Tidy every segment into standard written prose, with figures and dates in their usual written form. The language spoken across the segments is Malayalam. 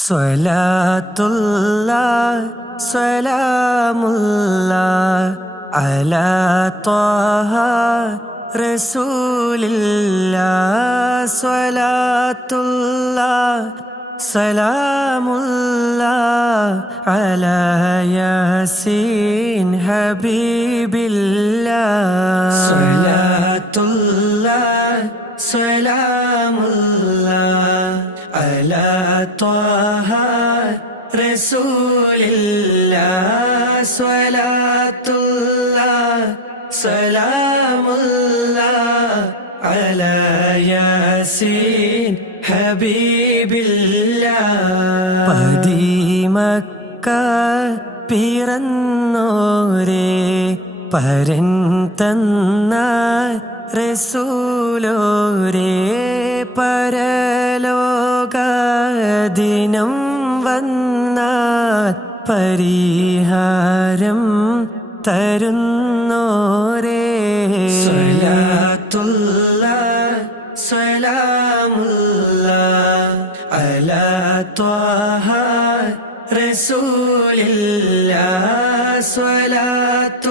സ്വലാത്തുല്ലാഹ് സ്വലാമുല്ലാഹ് അലാ ത്വാഹ റസൂലില്ലാഹ്. സ്വലാത്തുല്ലാഹ് സലാമുല്ലാഹ് അലാ യാസീൻ ഹബീബില്ലാഹ്. സ്വലാത്തുല്ലാഹ് സലാമുല്ലാഹ് അലാ ത്വാഹ റസൂലില്ലാഹ്. സ്വലാത്തുല്ലാഹ് സലാമുല്ലാഹ് അലാ യാസീൻ ഹബീബില്ലാഹ്. പതിമക്ക പിറന്നോരേ പരൻ തന്ന റസൂലോരേ, പരലോകദിനം വന്നാൽ പരിഹാരം തരുന്നോരേ. സ്വലാത്തുല്ലാഹ് സ്വലാമുല്ലാഹ് അലാ ത്വാഹ റസൂലില്ലാഹ്. സ്വലാത്തുല്ലാഹ്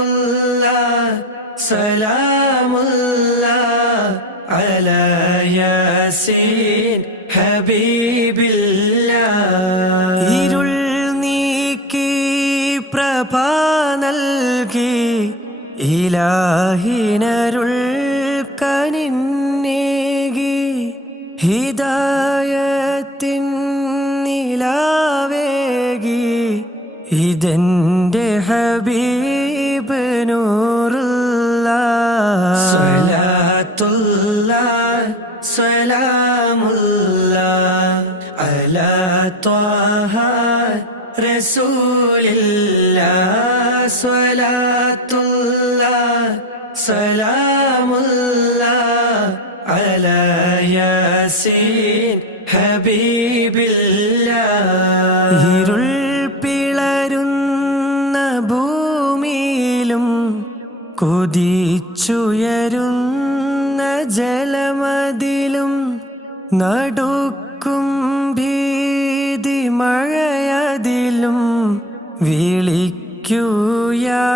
സലാമുല്ലാഹ് അലാ യാസീൻ ഹബീബില്ലാഹ്. ഇരുൾ നീക്കി പ്രഭ നൽകി ഇലാഹിനരുൾ കനിന്നേകി, ഹിദായത്തിൻ നിലാവേകി ഇതെന്റെ ഹബീബ് നൂറുല്ലാഹ്. സ്വലാത്തുല്ലാഹ് സലാമുല്ലാഹ് അലാ ത്വാഹ റസൂലില്ലാഹ്. സ്വലാത്തുല്ലാഹ് സലാമുല്ലാഹ് അലാ യാസീൻ ഹബീബില്ലാഹ്. ഇരുൾ പിളരുന്ന ഭൂമിയിലും കുതിച്ചുയരുന്ന ജലമതിലും നടുക്കും ഭീതി മഴയതിലും വിളിക്കൂ യാ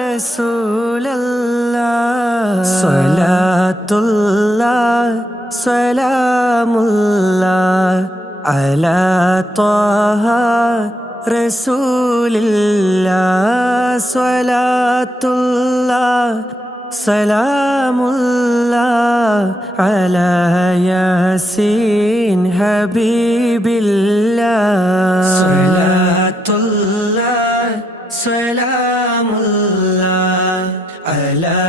റസൂലല്ലാഹ്. സ്വലാത്തുല്ലാഹ് സ്വലാമുല്ലാഹ് അലാ ത്വാഹ റസൂലില്ലാഹ്. സ്വലാത്തുല്ലാഹ് സലാമുല്ലാഹ് അലാ യാസീൻ ഹബീബില്ലാഹ്. സ്വലാത്തുല്ലാഹ് സലാമുല്ലാഹ് അലാ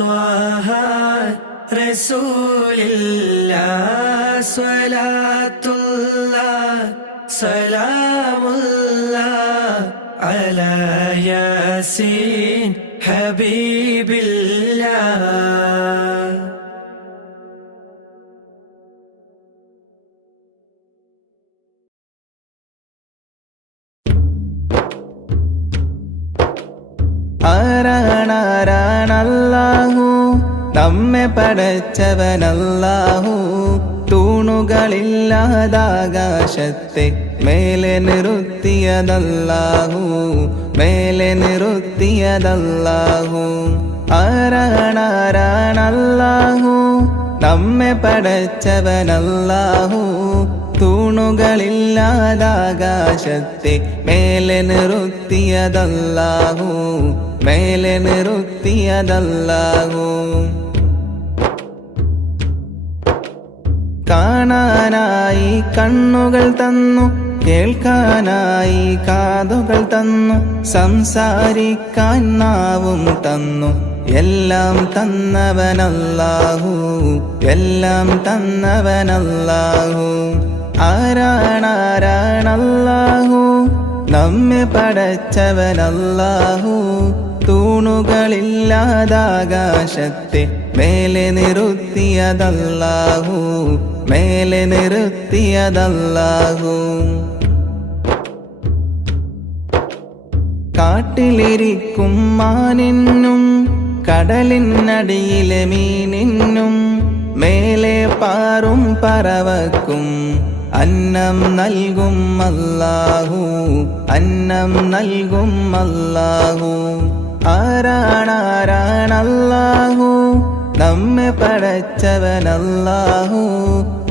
ത്വാഹ റസൂലില്ലാഹ്. സ്വലാത്തുല്ലാഹ് സലാമുല്ലാഹ് അലാ യാസീൻ ഹബീബില്ലാഹ്. ആരാണാരാണല്ലാഹു, നമ്മെ പടച്ചവനല്ലാഹു. തൂണുകളില്ലാതാകാശത്തെ മേലെ നിർത്തിയതല്ലാഹു, മേലെ നിർത്തിയതല്ലാഹു. ആരാണാരാണല്ലാഹു, നമ്മെ പടച്ചവനല്ലാഹു. തൂണുകളില്ലാതാകാശത്തെ മേലെ നിർത്തിയതല്ലാഹു, മേലെ നിർത്തിയതല്ലാഹു. കാണാനായി കണ്ണുകൾ തന്നു, കേൾക്കാനായി കാതുകൾ തന്നു, സംസാരിക്കാൻ നാവും തന്നു. എല്ലാം തന്നവനല്ലാഹു, എല്ലാം തന്നവനല്ലാഹു. ആരാണാരാണല്ലാഹു, നമ്മെ പടച്ചവനല്ലാഹു. തൂണുകളില്ലാതാകാശത്തെ മേലെ നിർത്തിയതല്ലാഹു, മേലെ നിർത്തിയതല്ലാഹു. കാട്ടിലിരിക്കും മാനിനും കടലിനടിയിലെ മീനിനും മേലെ പാറും പറവക്കും അന്നം നൽകും അല്ലാഹു, അന്നം നൽകും അല്ലാഹു. ആരാണാരാണല്ലാഹു, നമ്മെ പടച്ചവനല്ലാഹു.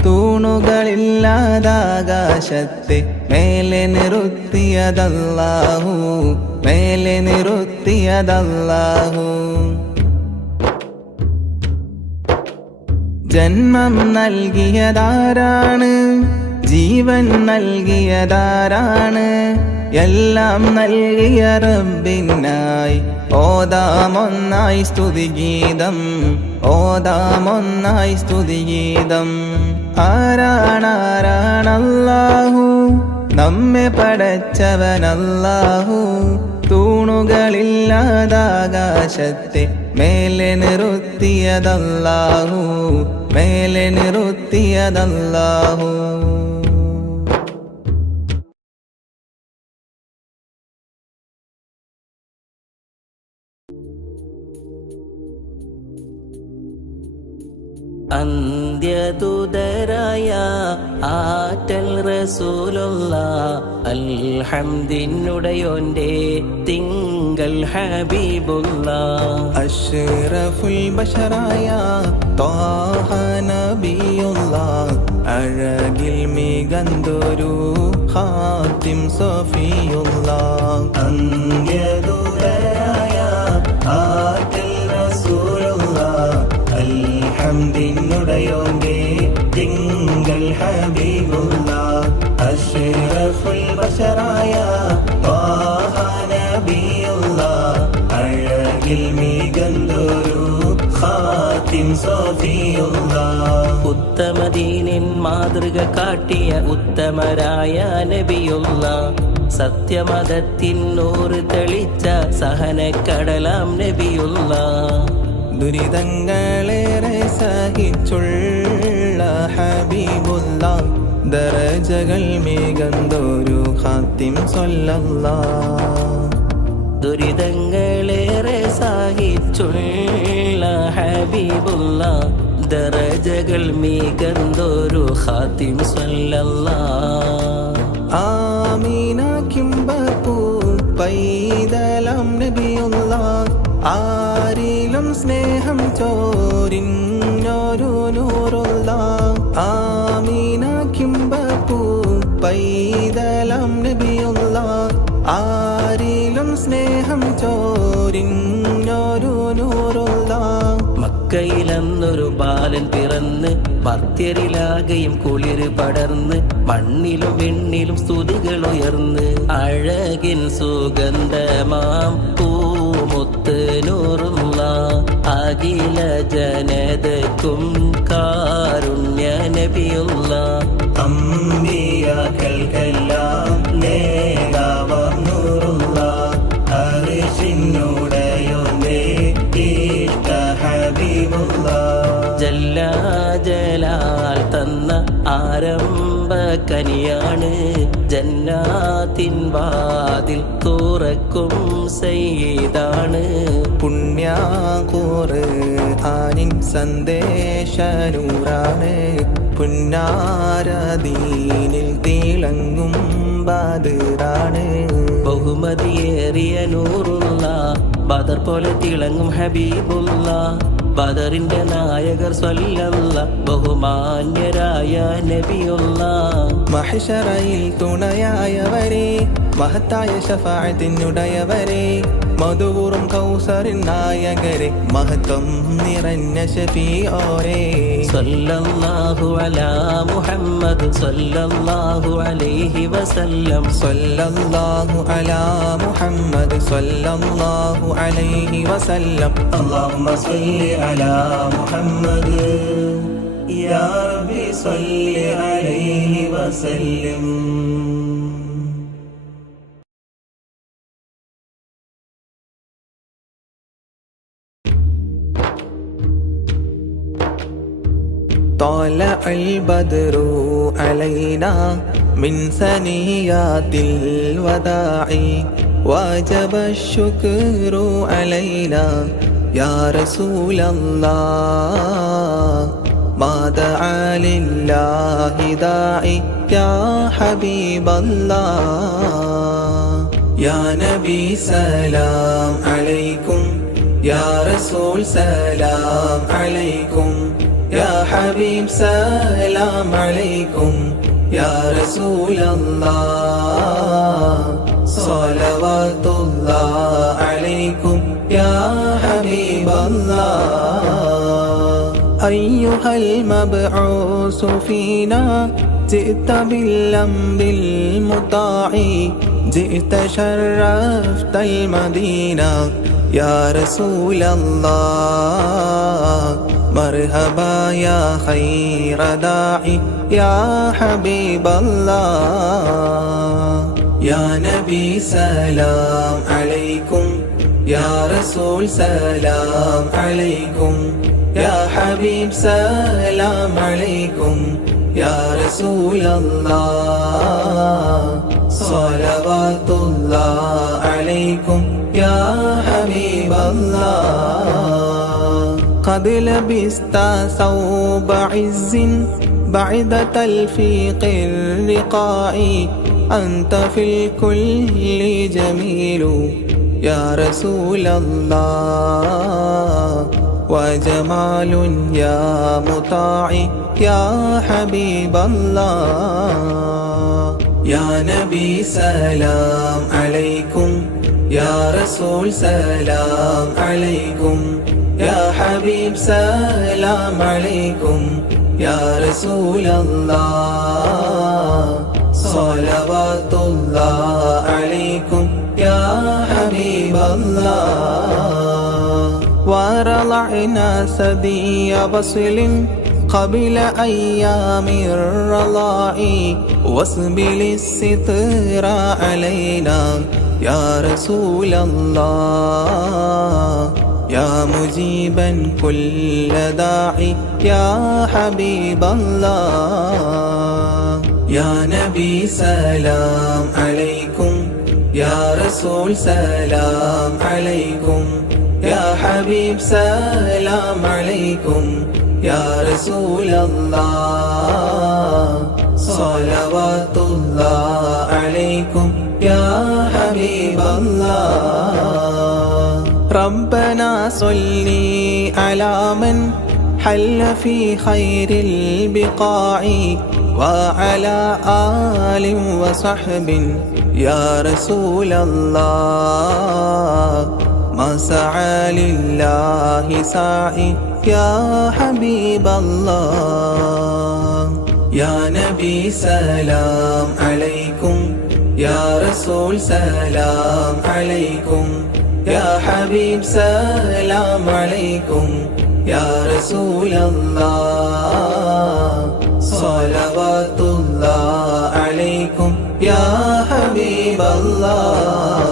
തൂണുകളില്ലാതാകാശത്തെ മേലെ നിർത്തിയതല്ലാഹു, മേലെ നിർത്തിയതല്ലാഹു. ജന്മം നൽകിയതാരാണ്, ജീവൻ നൽകിയതാരാണ്? എല്ലാം നൽകിയ റബ്ബിനായി ഓതാമൊന്നായി സ്തുതിഗീതം, ഓതാമൊന്നായി സ്തുതിഗീതം. ആരാണാരാണല്ലാഹു, നമ്മെ പടച്ചവനല്ലാഹു. തൂണുകളില്ലാതാകാശത്തെ മേലെ നിർത്തിയതല്ലാഹു, മേലെ നിർത്തിയതല്ലാഹു. അന്ത്യദൂതരായ ആറ്റൽ റസൂലുള്ള, അൽഹംദിനുടയോന്റെ തിങ്കൾ ഹബീബുള്ള. അഷ്റഫുൽ ബശറായ ത്വാഹ നബിയുള്ള, അഴകിൽ മികന്തൊരു ഖാതിം സഫിയുള്ള. അന്ത്യദൂതരായ ആറ്റൽ റസൂലുള്ള, അൽഹംദിനുടയോന്റെ തിങ്കൾ ഹബീബുള്ള. അഷ്റഫുൽ ബശറായ ത്വാഹ നബിയുള്ള, അഴകിൽ മികന്തൊരു ഖാതിം സഫിയുള്ള. ഉത്തമദീനിൻ മാതൃക കാട്ടിയ ഉത്തമരായ നബിയുള്ള, സത്യമതത്തിൻ നൂറ് തെളിച്ച സഹനക്കടലാം നബിയുള്ള. ദുരിതങ്ങളേറെ സഹിച്ചുള്ള ഹബീബുള്ള, ദറജകൾ മികന്തൊരു ഖാതിം സ്വല്ലല്ലാഹ്. ദുരിതങ്ങളേറെ സഹിച്ചുള്ള ഹബീബുള്ള, ദറജകൾ മികന്തൊരു ഖാതിം സ്വല്ലല്ലാഹ്. ആമീന കിംബപ്പൂ പൈതലം നബിയുള്ള, ആരിലും സ്നേഹം ചോരിഞ്ഞൊരു നൂറുള്ള. ആമീന കിംബപ്പൂ പൈതലം നബിയുള്ള, ആരിലും സ്നേഹം ചോരിഞ്ഞൊരു നൂറുള്ള. മക്കയിലന്നൊരു ബാലൻ പിറന്ന്, ഭക്തരിലാകെയും കുളിര് പടർന്ന്, മണ്ണിലും വെണ്ണിലും സ്തുതികൾ ഉയർന്ന്, അഴകിൻ സുഗന്ധമാം പൂമുത്ത് നൂറുള്ള, അഖില ജനതക്കും കാരുണ്യ നബിയുള്ള. അമ്പിയാക്കൾക്കെല്ലാം നേതാവാം നൂറുള്ള, അർശിനുടയോന്റെ ഇഷ്ട ഹബീബുള്ള. ജലാൽ തന്ന ആരംഭ കനിയാണ്, ജന്നാത്തിൻ വാതിൽ തുറക്കും സയ്യിദാണ്. പുണ്യ ഖുർആനിൻ സന്ദേശനൂറാണ്, പുന്നാരദീനിൽ തിളങ്ങും ബദറാണ്. ബഹുമതിയേറിയ നൂറുള്ള, ബദർ പോലെ തിളങ്ങും ഹബീബുള്ള. ബദറിന്റെ നായകർ സ്വല്ലല്ലാഹ്, ബഹുമാന്യരായ നബിയുള്ള. മഹ്ശറയിൽ തുണയായവരെ, മഹത്തായ ശഫാഅത്തിനുടയവരെ, മധുവൂറും കൗസറിൻ നായകരെ, മഹത്വം നിറഞ്ഞ ശഫീഓരെ. സ്വല്ലല്ലാഹു അലാ മുഹമ്മദ് സ്വല്ലല്ലാഹു അലൈഹി വസല്ലം. സ്വല്ലല്ലാഹു അലാ മുഹമ്മദ് സ്വല്ലല്ലാഹു അലൈഹി വസല്ലം. اللهم صل على محمد يا ربي صل عليه وسلم. طلع البدر علينا من ثنيات الوداع وجب الشكر علينا يا رسول الله ما دعا لله داعي يا حبيب الله. يا نبي سلام عليكم، يا رسول سلام عليكم، يا حبيب سلام عليكم، يا رسول الله صلوات الله عليكم يا حبيب الله. أيها المبعوث فينا جئت بالأمر المطاع، جئت شرفت المدينة يا رسول الله. مرحبا يا خير داعي يا حبيب الله. يا نبي سلام عليكم، يا رسول سلام عليكم، يا حبيب سلام عليكم، يا رسول الله صلوات الله عليكم يا حبيب الله. قد لبست ثوب عز بعد تلفيق الرقاع، أنت في الكل جميل يا رسول الله، وجمال يا مطاع يا حبيب الله. يا نبي سلام عليكم، يا رسول سلام عليكم، يا حبيب سلام عليكم، يا رسول الله صلوات الله عليكم يا حبيب الله. ورضعنا ثدي بصل قبل أيام الرضاع، واسبل الستر علينا يا رسول الله، يا مجيبا كل داعي يا حبيب الله. يا نبي سلام عليكم، يا رسول سلام عليكم، يا حبيب سلام عليكم، يا رسول الله صلوات الله عليكم يا حبيب الله. ربنا صلي على من حل في خير البقاع، وعلى آل وصحب يا رسول الله. ما سعى لله ساعي يا حبيب الله. يا نبي سلام عليكم، يا رسول سلام عليكم، يا حبيب سلام عليكم، يا رسول الله صلوات الله عليكم يا حبيب الله.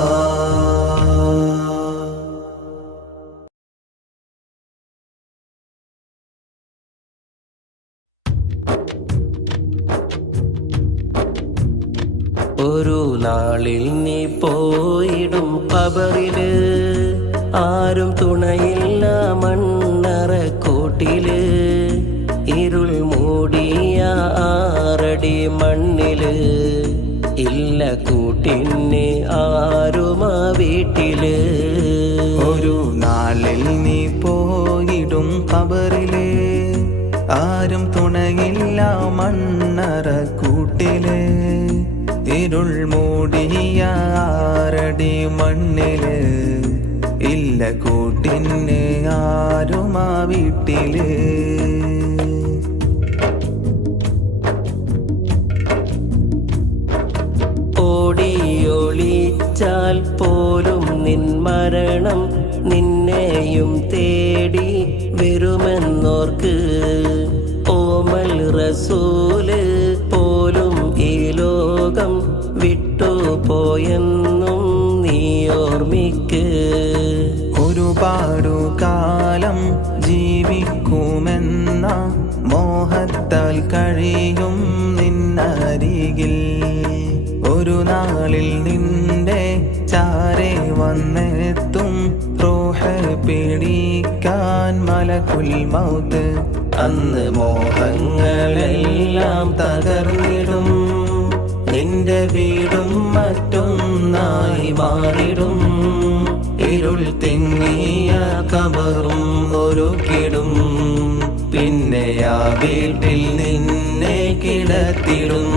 ഒരു നാളിൽ നീ പോയിടും ഖബറില്, ആരും തുണയില്ല മണ്ണറക്കൂട്ടില്, ഇരുൾ മൂടിയ ആറടി മണ്ണില്, ഇല്ല കൂട്ടിന് ആരുമാ വീട്ടില്. ഒരു നാളിൽ നീ പോയിടും ഖബറില്, ആരും തുണയില്ല മണ്ണറക്കൂട്ടില്, ഇരുൾ മൂടിയ ആറടി മണ്ണില്, ഇല്ല കൂട്ടിന് ആരുമാ വീട്ടില്. ഓടിയൊളിച്ചാൽ പോലും നിൻ മരണം നിന്നെയും തേടി വരുമെന്നോർക്ക്, ഓമൽ റസൂല് പോലും ഈ ലോകം വിട്ടുപോയെന്നും നീ ഓർമ്മിക്ക്. ഒരുപാടു കാലം ജീവിക്കുമെന്ന മോഹത്താൽ കഴിയും നിന്നരികിൽ, ഒരു നാളിൽ നിന്റെ ചാരെ വന്നെത്തും റൂഹ് പിടിക്കാൻ വിളിക്കാൻ മലക്കുൽ മൗത്ത്. അന്ന് മോഹങ്ങളെല്ലാം തകർന്നിടും, നിന്റെ വീടും മറ്റൊന്നായി മാറിടും. ഇരുൾ തിങ്ങിയ കബറും ഒരുക്കിടും, പിന്നെ ആ വീട്ടിൽ നിന്നെ കിടത്തിടും.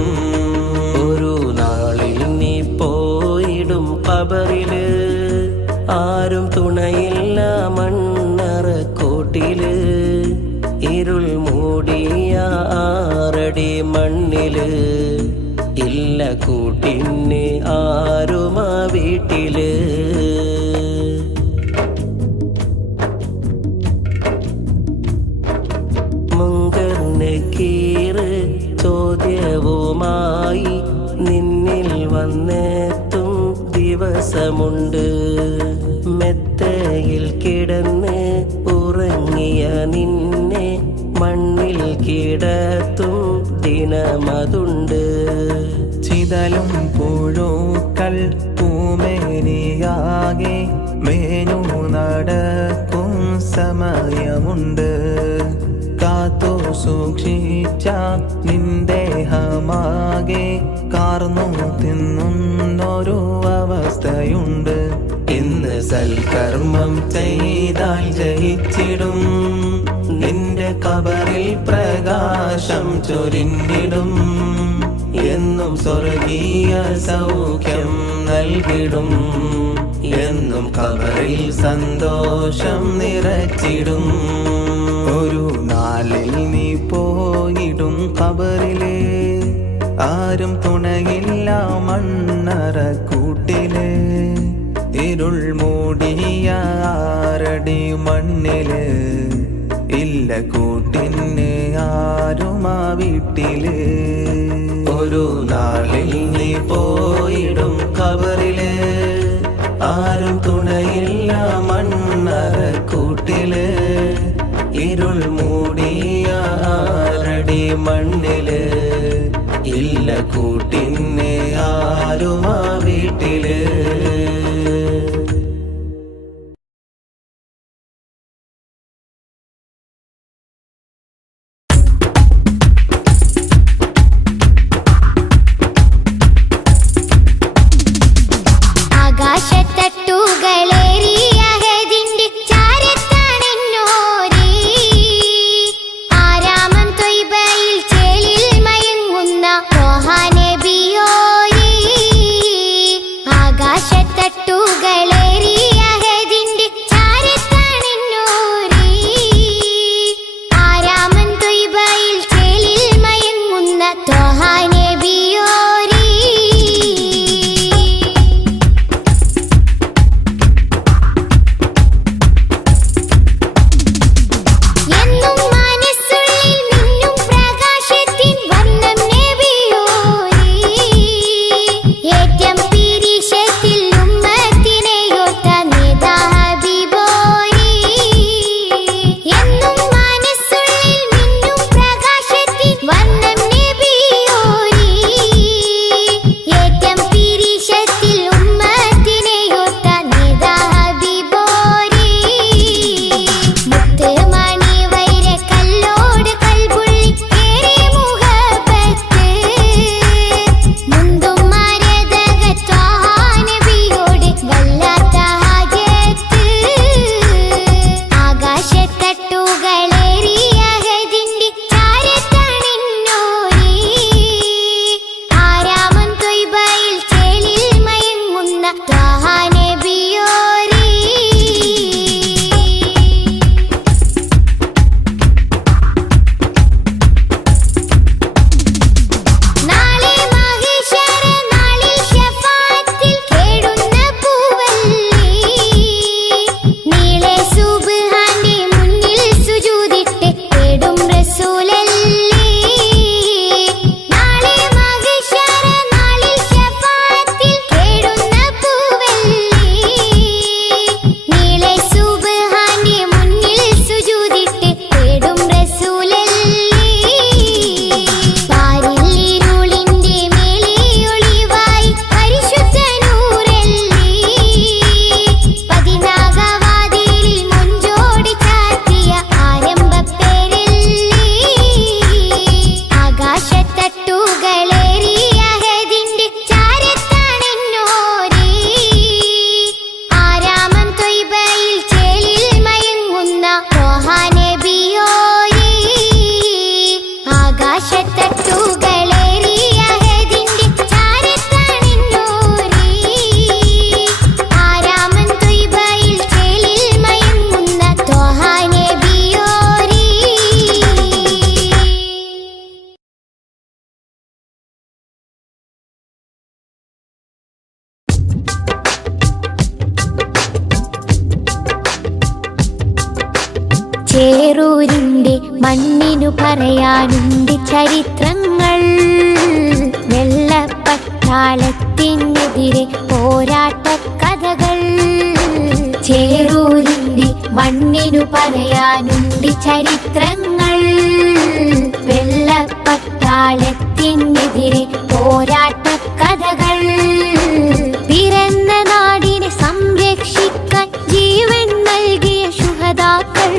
ഒരു നാളിൽ നീ പോയിടും കബറില്, ആരും തുണയില്ല മണ്ണറക്കൂട്ടില്. ഇരുൾ മൂടിയ 6 അടി മണ്ണില്, ഇല്ല കൂട്ടിന് ആരുമാ വീട്ടില്. മുങ്കർ നക്കീറ് ചോദ്യവുമായി നിന്നിൽ വന്നെത്തും ദിവസമുണ്ട്. മെത്തയിൽ കിടന്ന് ഉറങ്ങിയ നിന്നെ മണ്ണിൽ കിടത്തും ദിനമതുണ്ട്. ചിതലും പുഴുക്കൾ പൂമേനിയാകെ മേനു നടക്കും സമയമുണ്ട്. കാത്തു സൂക്ഷിച്ച നിന്ദേഹമാകെ കാർന്നു തിന്നുന്നൊരു അവസ്ഥയുണ്ട്. ഇന്ന് സൽക്കർമ്മം ചെയ്താൽ ജയിച്ചിടും, നിന്റെ കബറിൽ പ്രകാശം ചൊരിഞ്ഞിടും. എന്നും സ്വർഗീയ സൗഖ്യം നൽകിടും, എന്നും കബറിൽ സന്തോഷം നിറച്ചിടും. ഒരു നാളിൽ നീ പോയിടും കബറിലെ, ആരും തുണയില്ല മണ്ണറക്കൂട്ടില്. ഇരുൾ മൂടിയ 6 അടി മണ്ണില്, ഇല്ല കൂട്ടിന് ആരുമാ വീട്ടില്. ഒരു നാളിൽ നീ പോയിടും കബറില്, ആരും തുണയില്ല മണ്ണറക്കൂട്ടില്. ഇരുൾ മൂടിയ 6 അടി മണ്ണില്, ഇല്ല കൂട്ടിന് ആരുമാ വീട്ടില്. ആകാശത്തട്ടുകളേറിയ ഹദിന്റെ ചാരത്താണെന്നോരേ, ആരാമം ത്വയ്ബയിൽ ചേലിൽ മയങ്ങുന്ന ത്വാഹാ നബിയോരേ. ആകാശത്ത് ചേറൂരിന്റെ മണ്ണിനു പറയാനുണ്ട് ചരിത്രങ്ങൾ. വെള്ളപ്പട്ടാളത്തിനെതിരെ പോരാട്ട കഥകൾ. ചേറൂരിന്റെ മണ്ണിനു പറയാനുണ്ട് ചരിത്രങ്ങൾ. വെള്ളപ്പട്ടാളത്തിനെതിരെ പോരാട്ട കഥകൾ. പിറന്ന നാടിനെ സംരക്ഷിക്കാൻ ജീവൻ നൽകിയ ശുഹദാക്കൾ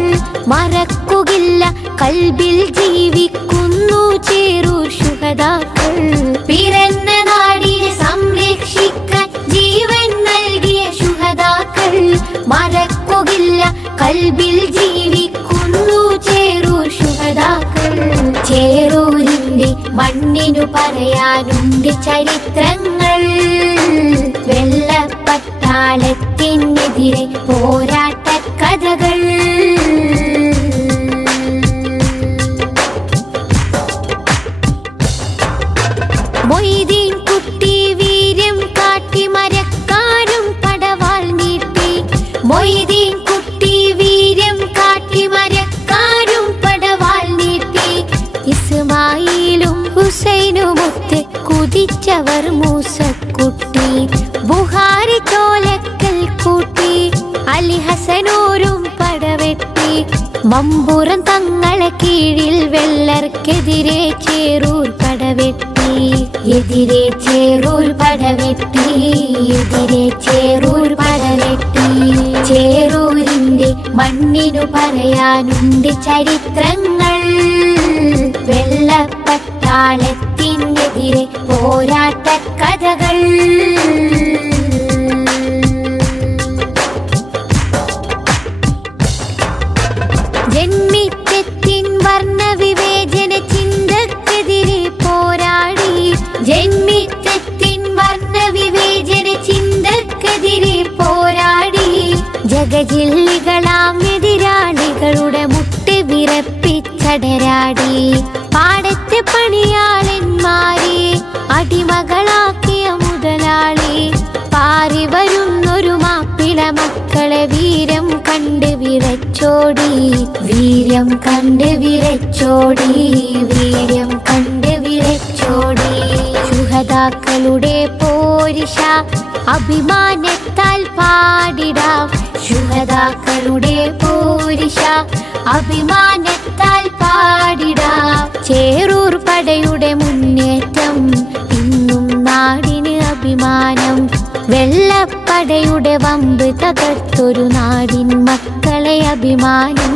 മറക്കുകയില്ല, കൽബിൽ ജീവിക്കുന്നു ചേറൂർ ശുഹദാക്കൾ. പിറന്ന നാടിനെ സംരക്ഷിക്കാൻ ജീവൻ നൽകിയ ശുഹദാക്കൾ മറക്കുകയില്ല, കൽബിൽ ജീവിക്കുന്നു ചേറൂർ ശുഹദാക്കൾ. ചേറൂരിന്റെ മണ്ണിനു പറയാനുണ്ട് ചരിത്രങ്ങൾ. വെള്ളപ്പട്ടാളത്തിനെതിരെ പോരാട്ട കഥകൾ. മൊയ്തീൻ കുട്ടി വീര്യം കാട്ടി മരക്കാരും പടവാൾ നീട്ടി. മൊയ്തീൻ കുട്ടി വീര്യം കാട്ടി മരക്കാരും പടവാൾ നീട്ടി. ഇസ്മായിലും ഹുസൈനുമൊത്ത് കുതിച്ചവർ മൂസക്കുട്ടി. ബുഹാരി ചോലക്കൽ കൂട്ടി അലി ഹസനൂരും പടവെട്ടി. മമ്പുറം തങ്ങളെ കീഴിൽ വെള്ളർക്കെതിരെ ചേറൂർ പടവെട്ടി. എതിരെ ചേറൂർ പടവെട്ടി. എതിരെ ചേറൂർ പടവെട്ടി. ചേറൂരിന്റെ മണ്ണിനു പറയാനുണ്ട് ചരിത്രങ്ങൾ. വെള്ളപ്പട്ടാളത്തിനെതിരെ പോരാട്ട കഥകൾ. ജന്മിത്വത്തിൻ വർണ്ണവിവേചന ചിന്തക്കെതിരെ പോരാടി. ജന്മിത്വത്തിൻ വർണ്ണവിവേചന ചിന്തക്കെതിരെ പോരാടി. ജഗജില്ലികളാം എതിരാളികളുടെ മുട്ട് വിറപ്പിച്ചടരാടി. പാടത്തെ പണിയാളന്മാരെ അടിമകളാക്കിയ മുതലാളി. പാറി വരുന്നൊരു മാപ്പിള മക്കളെ വീരം കണ്ട് വിറച്ചോടി. വീര്യം കണ്ട് വിറച്ചോടി. വീര്യം കണ്ട് വിറച്ചോടി. ശുഹദാക്കളുടെ പോരിഷ അഭിമാനത്താൽ പാടിടാം. ശുഹദാക്കളുടെ പോരിഷ അഭിമാനത്താൽ പാടിടാം. ചേറൂർ പടയുടെ മുന്നേറ്റം ഇന്നും നാടിന് അഭിമാനം. വെള്ളപ്പടയുടെ വമ്പ് തകർത്തൊരു നാടിൻ മക്കളെ അഭിമാനം.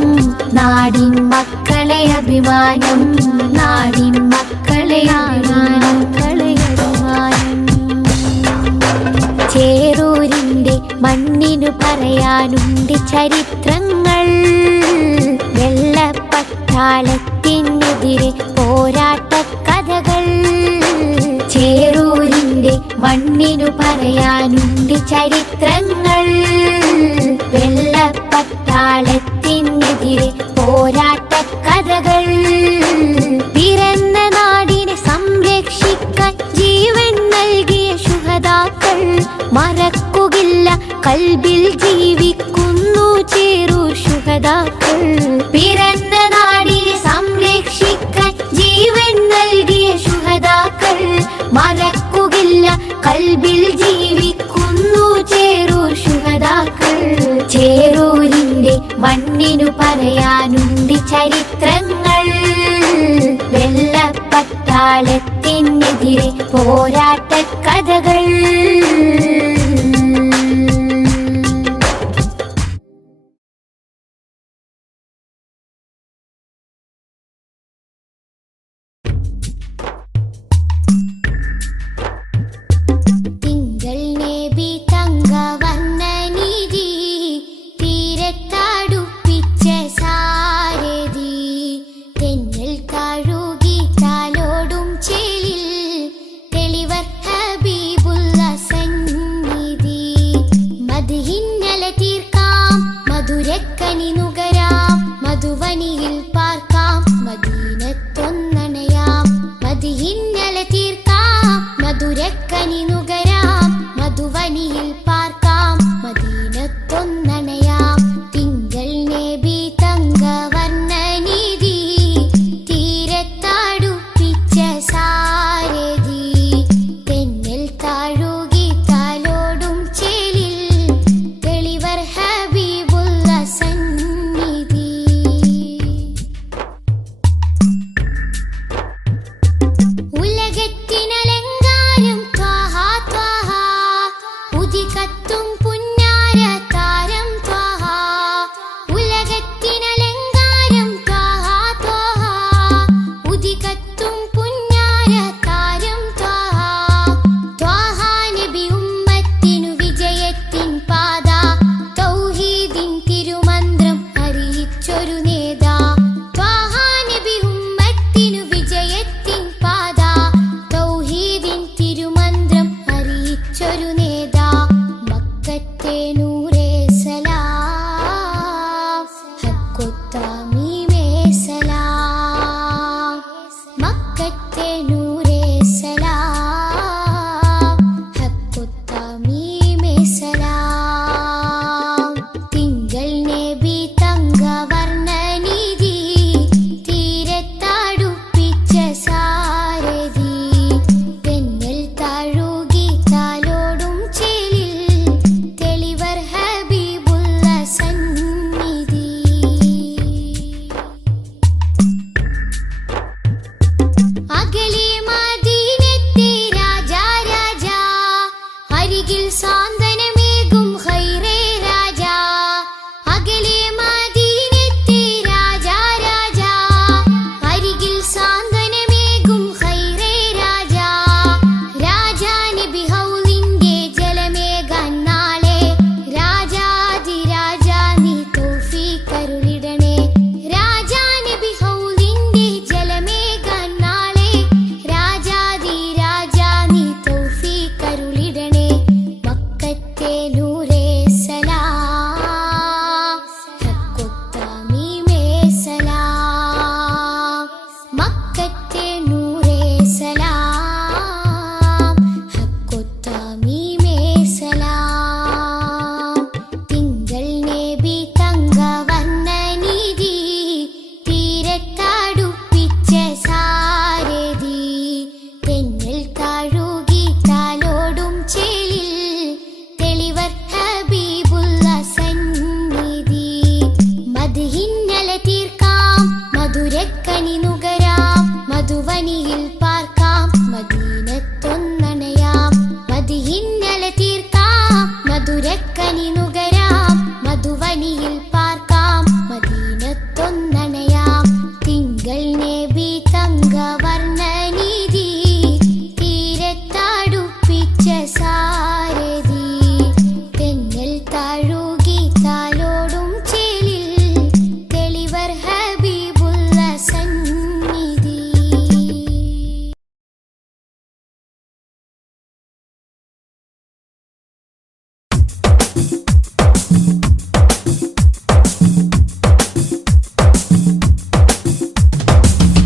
നാടിൻ മക്കളെ അഭിമാനം. നാടിൻ മക്കളെ അഭിമാനം. ചേറൂരിന്റെ മണ്ണിനു പറയാനുണ്ട് ചരിത്രങ്ങൾ. വെള്ളപ്പട്ടാളത്തിനെതിരെ പോരാട്ട കഥകൾ. ചേറൂരിന്റെ മണ്ണിനു പറയാനുണ്ട് ചരിത്രങ്ങൾ. വെള്ളപ്പട്ടാളത്തിനെതിരെ പോരാട്ട കഥകൾ. പിറന്ന നാടിനെ സംരക്ഷിക്കാൻ ജീവൻ നൽകിയ ശുഹദാക്കൾ മറക്കുകയില്ല, കൽബിൽ ജീവിക്കുന്നു ചേറൂർ ശുഹദാക്കൾ. പിറന്ന നാടിനെ സംരക്ഷിക്കാൻ ജീവൻ നൽകിയ ശുഹദാക്കൾ മറക്കുകയില്ല, കൽബിൽ ജീവിക്കുന്നു ചേറൂർ ശുഹദാക്കൾ. ചേറൂരിന്റെ മണ്ണിനു പറയാനുണ്ട് ചരിത്രങ്ങൾ. വെള്ളപ്പട്ടാളത്തിനെതിരെ പോരാട്ട കഥകൾ. തെളിവർ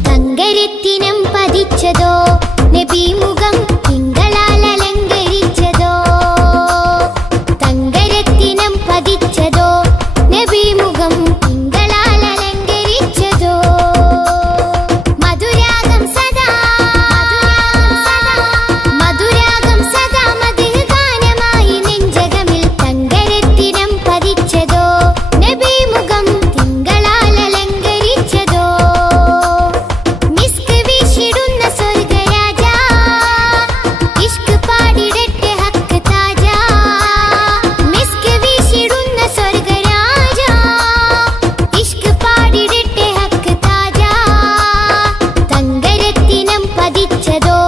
തങ്കരത്തിനം പതിച്ചതോ നബി മുഖം തിങ്കളാൽ അലങ്കരിച്ചതോ. തങ്കരത്തിനം പതിച്ചതോ നബി മുഖം തിങ്കളാൽ അലങ്കരിച്ചതോ. മധുരാഗം സദാ മധുരാഗം സദാ മധുര ഗാനമായി നെഞ്ചകമിൽ. തങ്കരത്തിനം പതിച്ചതോ നബി മുഖം തിങ്കളാൽ അലങ്കരിച്ചതോ. മിസ്ക് വീശിടുന്ന സ്വർഗരാജ ഇഷ്ക് പാടിടട്ടെ ഹക്ക് താജ. മിസ്ക് വീശിടുന്ന സ്വർഗരാജ ഇഷ്ക് പാടിടട്ടെ ഹക്ക് താജ. തങ്കരത്തിനം പതിച്ചതോ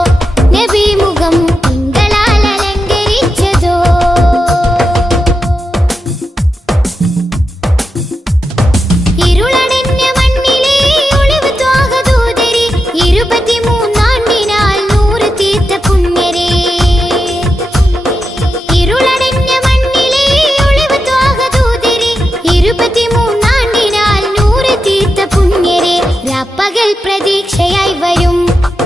നബി മുഖം തിങ്കളാൽ അലങ്കരിച്ചതോ. ഇരുളടഞ്ഞ മണ്ണിലെ ഒളിവ് ത്വാഹദൂതരെ 23 നൂറ് തീർത്ത പുണ്യരെ. ഇരുളടഞ്ഞ മണ്ണിലെ ഒളിവ് ത്വാഹദൂതരെ 23 നൂറ് തീർത്ത പുണ്യരെ. രാപ്പകൽ പ്രതീക്ഷയായി വരും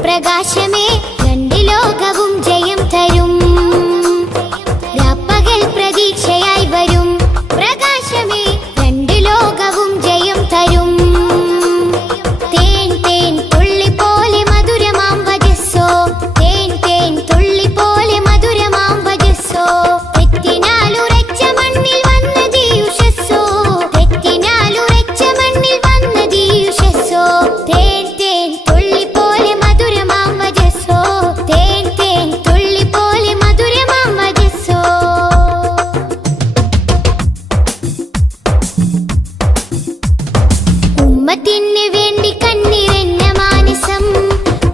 പ്രകാശമേ രണ്ട് ലോകവും ജയം തരും. രാപ്പകൽ പ്രതീക്ഷയായി വരും പ്രകാശമേ രണ്ട് ലോകവും ജയം തരും. തേൻ തേൻ തുള്ളി പോലെ മധുരമാം വജസ്സോ. തേൻ തേൻ തുള്ളി പോലെ മധുരമാം വജസ്സോ. തെറ്റിനാലുറച്ച മണ്ണിൽ വന്നതീ ഉഷസ്സോ. തെറ്റിനാലുറച്ച മണ്ണിൽ വന്നതീ ഉഷസ്സോ. തേൻ തേൻ തുള്ളി പോലെ മധുരമാം വജസ്സോ. തേൻ തേൻ തുള്ളി പോലെ മധുരമാം വജസ്സോ. ഉമ്മത്തിന് വേണ്ടി കണ്ണിറഞ്ഞ മാനസം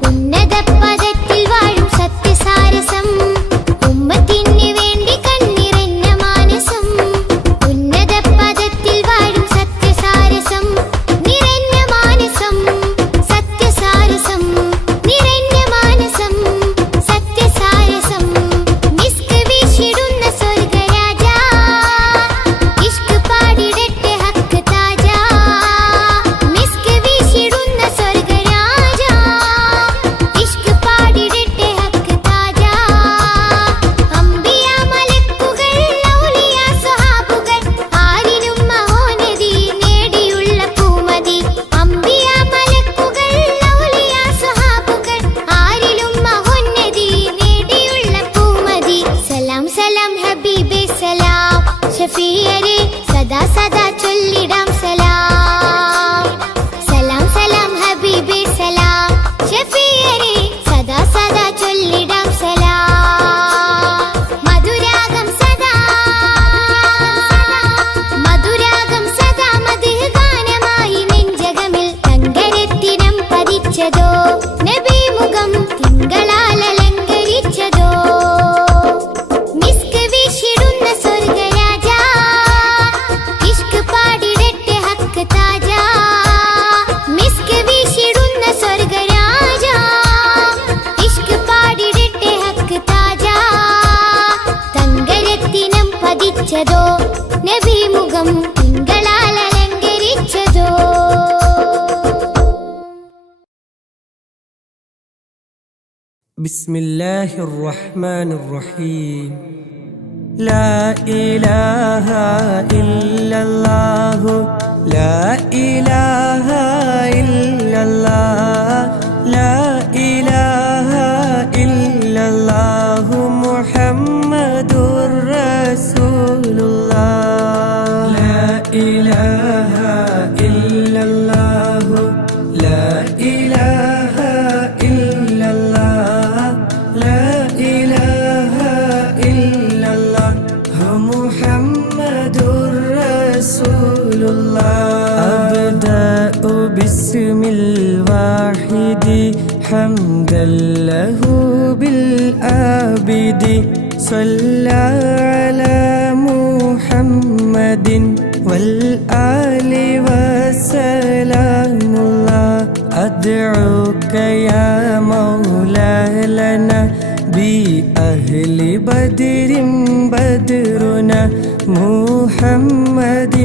ഉന്നത പദത്തിൽ വാഴും സത്യസാരസം. ഉമ്മത്തിന് വേണ്ടി കണ്ണിറഞ്ഞ മാനസം ഉന്നത പദത്തിൽ വാഴും സത്യസാരസം. നിറഞ്ഞ മാനസം സത്യസാരസം. നിറഞ്ഞ മാനസം സത്യസാരസം. മിസ്ക് വീശിടുന്ന സ്വർഗരാജ ഇഷ്ക് പാടിടട്ടെ ഹക്ക് താജ. മിസ്ക് വീശിടുന്ന സ്വർഗരാജ ഇഷ്ക് പാടിടട്ടെ ഹക്ക് താജ. അംബിയ മലക്കുകൾ ഔലിയ സ്വഹാബുകൾ ആരിലും മഹോന്നതി നേടിയുള്ള പൂമതി. അംബിയ മലക്കുകൾ ഔലിയ സ്വഹാബുകൾ ആരിലും മഹോന്നതി നേടിയുള്ള പൂമതി. സലാം സലാം ഹബീബേ സലാം ഷഫീയരെ സദാ സദാ ചൊല്ലിടാം സലാം. സലാം സലാം ഹബീബേ സലാം ഷഫീയരെ സദാ സദാ ചൊല്ലിടാം സലാം. മധുരാഗം സദാ മധുരാഗം സദാ മധുര ഗാനമായി നെഞ്ചകമിൽ. തങ്കരത്തിനം പതിച്ചതോ നബി മുഖം തിങ്കളാൽ അലങ്കരിച്ചതോ. മിസ്ക് വീശിടുന്ന സ്വർഗരാജ ഇഷ്ക് പാടിടട്ടെ ഹക്ക് താജ. മിസ്ക് വീശിടുന്ന സ്വർഗരാജ ഇഷ്ക് പാടിടട്ടെ ഹക്ക് താജ. തങ്കരത്തിനം പതിച്ചതോ നബി മുഖം തിങ്കളാൽ അലങ്കരിച്ചതോ. ബിസ്മില്ലാഹിർ റഹ്മാനിർ റഹീം. ലാ ഇലാഹ ഇല്ലല്ലാഹു ലാ ഇലാഹ ഇല്ലല്ലാഹ് ലാ ഇലാഹ ഇല്ലല്ലാഹു മുഹമ്മദുർ റസൂലുള്ളാഹ്. ലാ ഇലാഹ ഇല്ലല്ലാഹു ലാ ഇലാഹ ഇല്ലല്ലാഹ് ലാ ഇലാഹ ഇല്ലല്ലാഹു മുഹമ്മദുർ റസൂലുള്ളാഹ്. അബ്ദഉ ബിസ്മിൽ വാഹിദി ഹംദൻ ലഹു ബിൽ ആബിദി സ്വല്ലാ അലാ മുഹമ്മദിൻ വൽ ആലി വസലാമുല്ലാഹ്. അദ്ഉക യാ മൗലാ ലനാ ബി അഹ്ലി بدر بدرنا محمد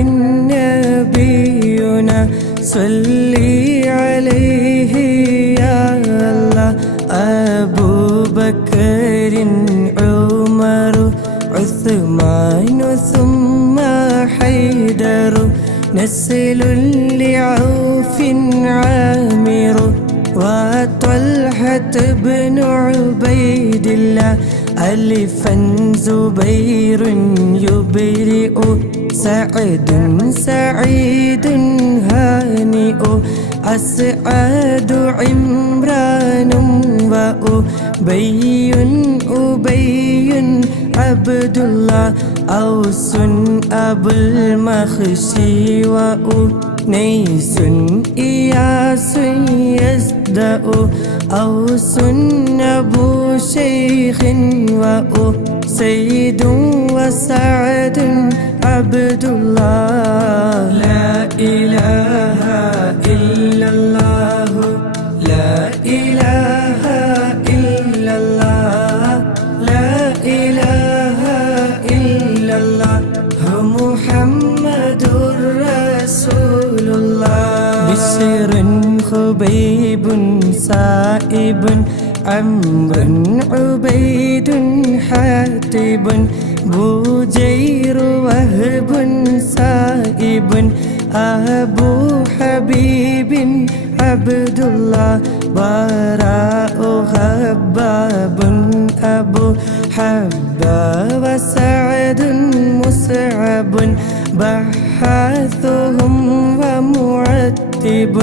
نبينا صلي عليه يا الله أبو بكر عمر عثمان ثم حيدر نسل لعوف عامر وطلحة بن عبيد الله ألفا زبير يبرئ سعد سعيد هانئ أسعد عمران وأبي أبي عبد الله أوس أبو المخشي وأنيس إياس يزدأ أوس أبو شيخ وأسيد وسعد عبد الله لا إله إلا الله لا إله إلا الله لا إله إلا الله محمد رسول الله بشر خبيب سائب عمرو عبيد حاتب بجير وهب سائب أبو حبيب عبد الله براء خباب أبو حبا وسعد مسعب بحاثهم ومعتب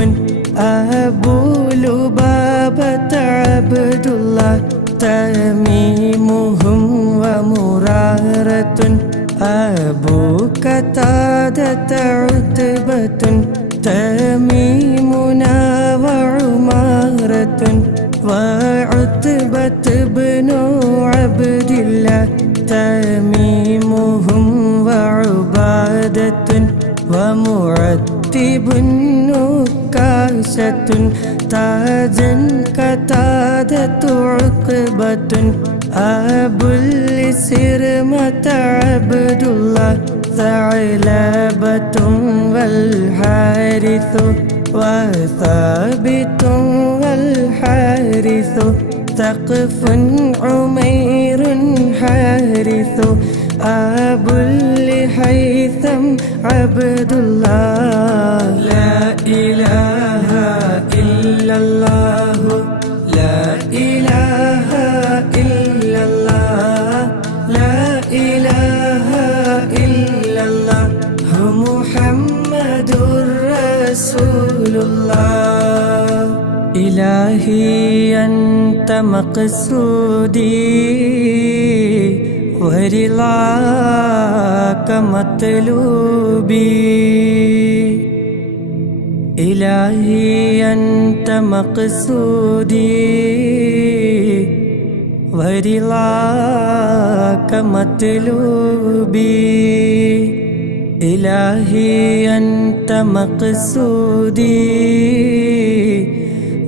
أبو لبابة عبد الله تميمهم ومرارة أبو قتادة عتبة تميمنا وعمارة وعتبة بن عبد الله تميمهم وعبادة ومعتب نكاشة تاجا قتادة عقبة أبو السرمة عبد الله ثعلبة والحارث وثابت والحارث ثقف عمير حارث أبو الهيثم عبد الله لا إله إلا الله لا إله إلا الله لا إله إلا الله محمد رسول الله إلهي أنت مقصودي ورضاك مطلوبي إلهي أنت مقصودي ورضاك مطلوبي إلهي أنت مقصودي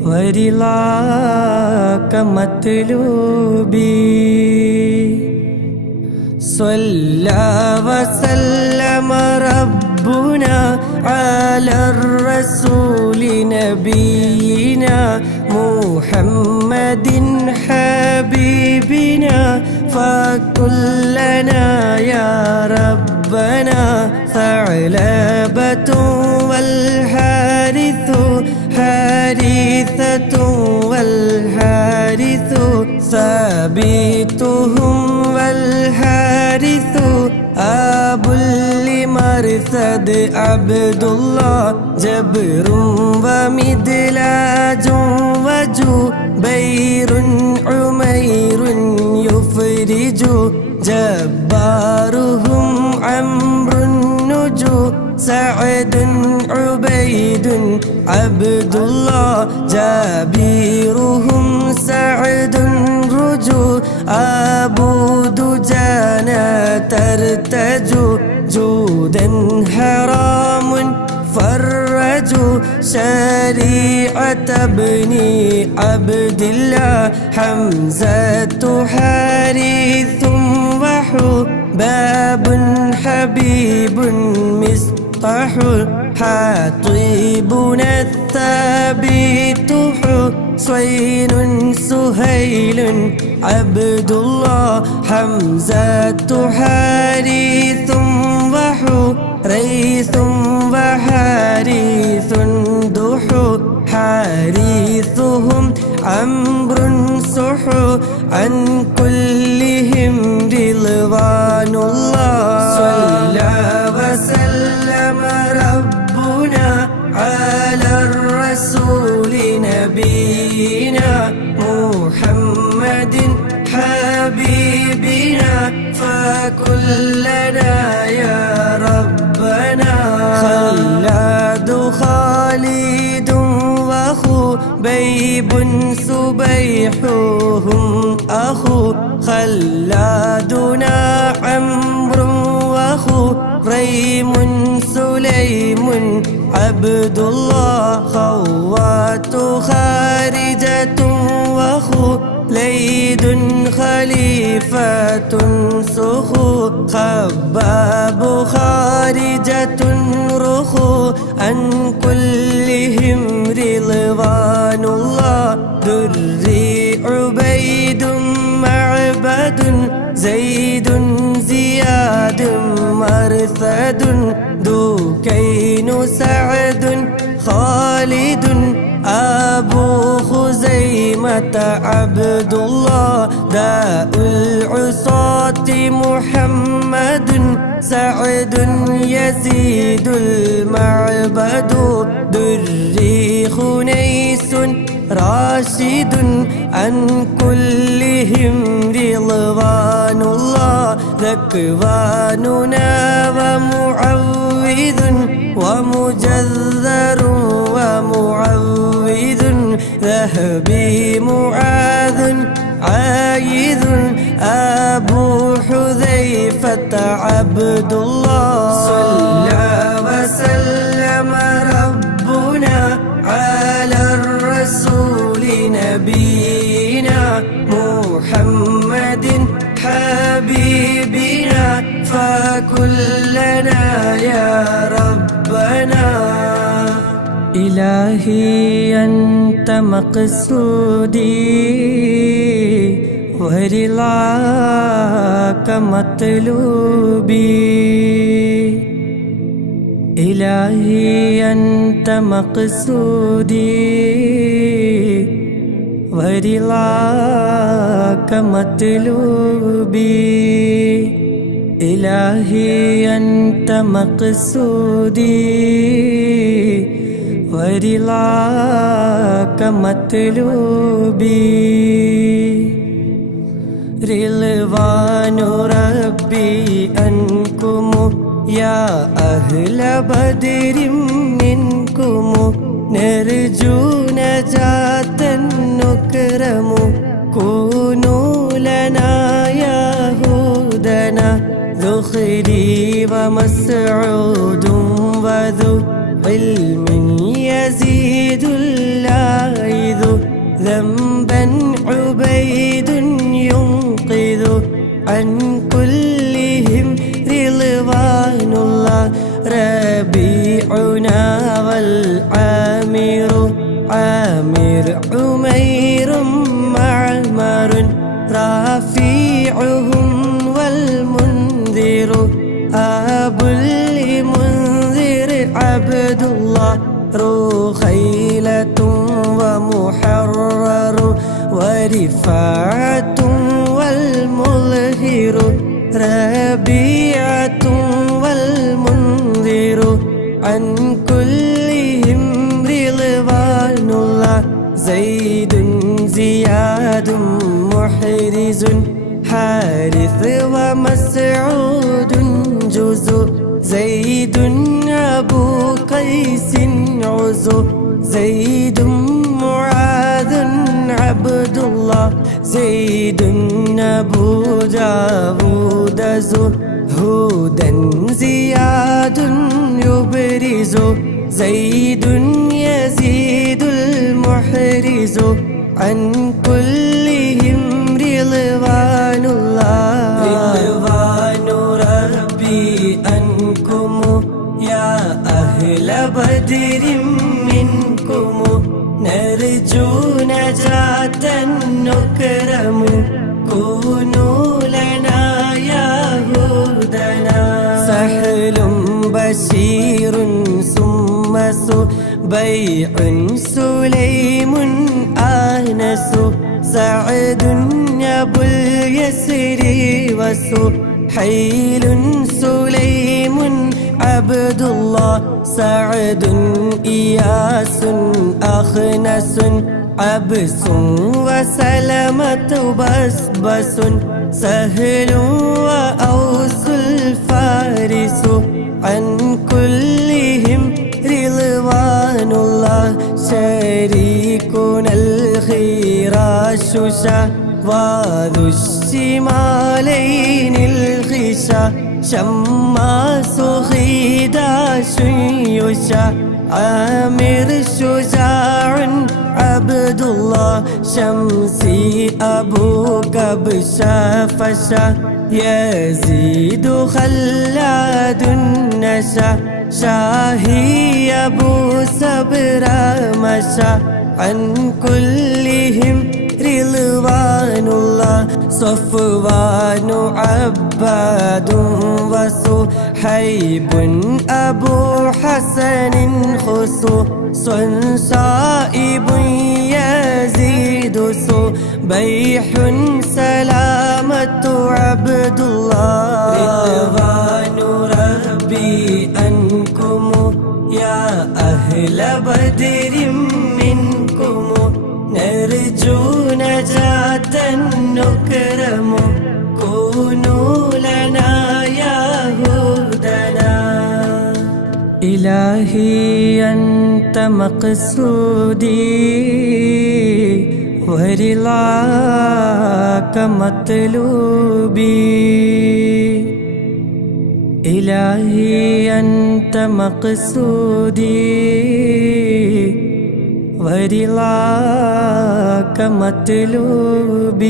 ورضاك مطلوبي صلى وسلم ربنا على الرسول نبينا محمد حبيبنا فكلنا يا ربنا ثعلبة والحارث حارثة والحارث ثابتهم والحارث أبو المرثد عبد الله جبر ومدلاج وجبير عمير يفرج جبارهم عمرو النجو سعد عبيد عبد الله جابيرهم سعد رجو أبو دجانة ترتجو جودا حرام فرجوا شريعة ابن عبد الله حمزة حارث وحباب حبيب مصطح حاطبنا الثابت حسين سهيل عبد الله حمزة حارث وحريث وحارث دحو حارثهم عمرو سحو عن كلهم رضوان الله صلى وسلم ربنا على الرسول نبينا محمد حبيبنا فكلنا يا ربنا خلاد خالد وخبيب سبيحهم أخو خلادنا عمرو وخريم سليم عبد الله خوات خارجة وخليد خليفة سخو خباب خارجة رخو عن كلهم رضوان الله دري عبيد معبد زيد زياد مرثد دوكين سعد خالد أبو خزيمة عبد الله داء العصاة محمد سعد يزيد المعبد دري خنيس راشد عن كلهم رضوان الله ذكواننا ومعوذ ومجذر ومعوذ ذهبي معاذ عايذ أبو حذيفة عبد الله صلى وسلم ربنا على الرسول نبينا محمد حبيبنا فكلنا يا ربنا إلهي أنت مقصودي ورضاك مطلوبي إلهي أنت مقصودي ورضاك مطلوبي إلهي أنت مقصودي ورضاك مطلوبي رضوان ربي أنكم يا أهل بدر منكم نرجو نجاة نكرم كونوا لنا يهودنا ذخري ومسعود وذو علم يزيد اللاعذ ذنبا عبيد ينقذ عن كلهم رضوان الله ربيعنا والعامر عامر عمير معمر رافيعهم والمنذر أبو المنذر عبد الله رخيلة ومحرر ورفاعة والمظهر ربيعة والمنذر عن كلهم رضوان الله زيد زياد محرز حارث ومسعود جزء زيد أبو قيس عزو زيد معاذ عبد الله زيد أبو داود زهودا زياد يبرز زيد يزيد المحرز عن كلهم رضوان بدر منكم نرجو نجاة نكرم كونوا لنا يهودنا سهل بشير ثم بيع سليم آنس سعد أبو اليسر وسحيل سليم عبد الله سعد إياس أخنس عبس وسلمة بسبس سهل وأوس الفارس عن كلهم رضوان الله شريكنا الخراش وذو الشمالين الخشا شماس خداش يشا عامر شجاع عبد الله شمسي أبو كبشا فشا يزيد خلاد النشا شاهي أبو صبر مشى عن كلهم رضوان الله صفوان عباد وصهيب أبو حسن خسو صائب يزيد بيح سلامة عبد الله رضوان ربي أنكم يا أهل بدر منكم نرجو نجاة نكرم كونوا لنا يهودنا إلهي أنت مقصودي ورضاك مطلوبي إلهي أنت مقصودي ورضاك مطلوبي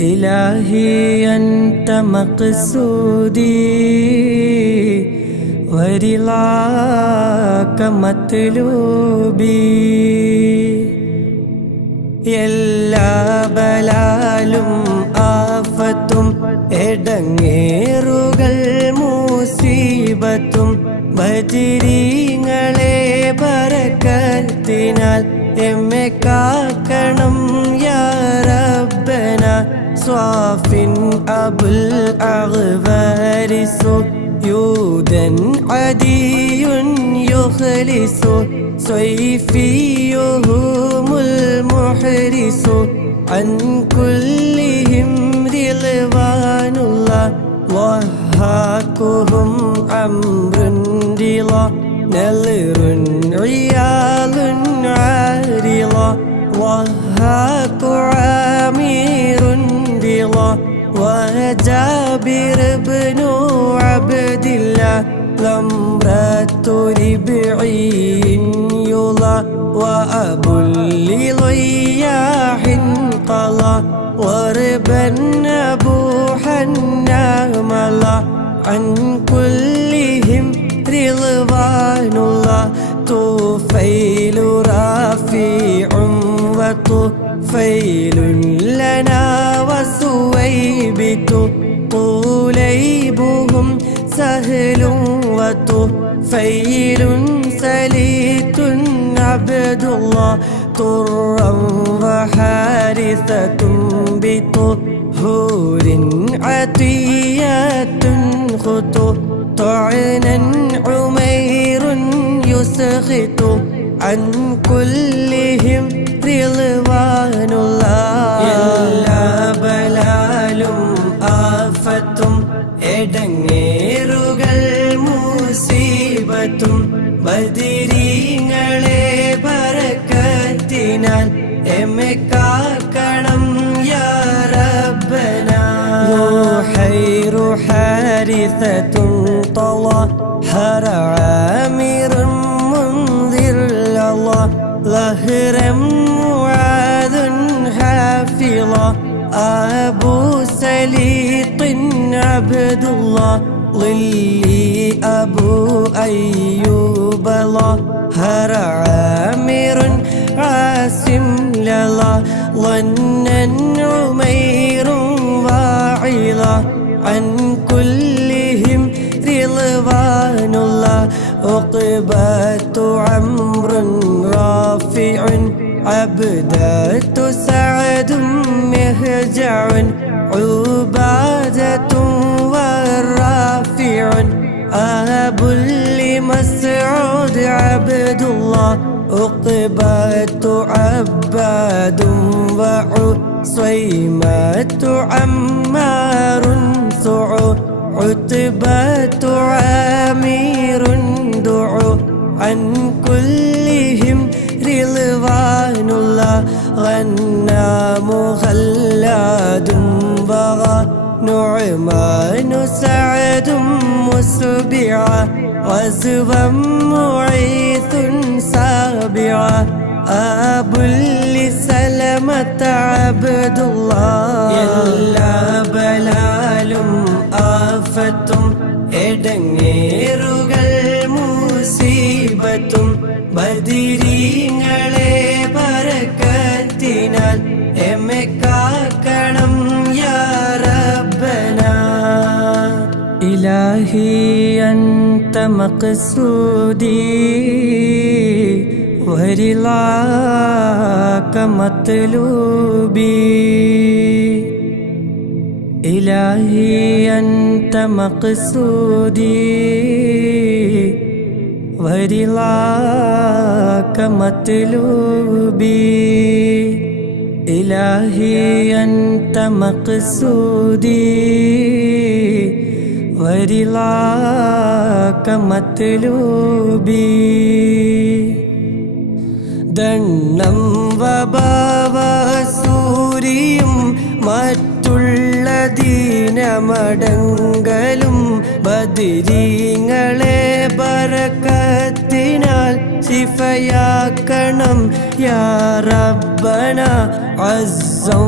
إلهي أنت مقصودي ورضاك مطلوبي എല്ലാ ബലാലും ആഫത്തും എടങ്ങേറുകൾ മുസീബത്തും ബദരീങ്ങളെ ബറക്കത്തിനാൽ എമ്മെ കാക്കണം യാ റബ്ബന സ്വാഫിൻ അബുൽ അഗ്വാരിസു യൂദൻ അദിയുൻ യുഖ്ലിസു صيفيهم المحرس عن كلهم رضوان الله ضحاكهم عمرو رضا نلر عيال عارضة ضحاك عامر رضا وجابر بن عبد الله لمرة ربعي يلا وأبو لضياح قضى وربا أبو حناملا عن كلهم رضوان الله طفيل رافع وطفيل لنا وسويبت طليبهم سهل وطفيل سليت عبد الله طرا وحارثة بطهور عطيات خطو طعنا عمير يسخط عن كلهم رضوان الله എല്ലാ ബലാലും ആഫത്തും എടങ്ങേറുകൾ മുസീബത്തും ബദരീങ്ങളെ ബറക്കത്തിനാൽ എമ്മെ കാക്കണം യാ റബ്ബന റൂഹൈ ഹാരിസത്തുൻ طلحر عامر منذر الله ظهرا معاذ حافظا أبو سليط عبد الله ظلي أبو أيوب بلا هر عامر عاصم للا ظنا عمير واعظا عن كلهم رضوان الله عقبة عمرو رافع عبدة سعد مهجع عبادة والرافع أبو لمسعود عبد الله عقبة عباد وعصيمة عمار سعود عتبة عامر دعو عن كلهم رضوان الله غنام خلاد بغى نعمان سعد مسبعا غزوا معيث سابعا أبو لسلمة عبد الله എല്ലാ ബലാലും ആഫത്തും എടങ്ങേറുകൾ മുസീബത്തും ബദിരീങ്ങളെ ബറക്കത്തിനാൽ എമ്മെ കാക്കണം യാ റബ്ബന ഇലാഹി അൻത മഖ്സൂദി വരിളാക മത്ലൂബി ഇലാഹി അൻത മഖ്സൂദി വരിളാക മത്ലൂബി ഇലാഹി അൻത മഖ്സൂദി വരിളാക മത്ലൂബി ദണ്ണം വബാവസൂരിയും മറ്റുള്ള ദീനമടങ്കലും ബദിരീങ്ങളെ ബറക്കത്തിനാൽ ശിഫയാക്കണം യാ റബ്ബന അസ്സൻ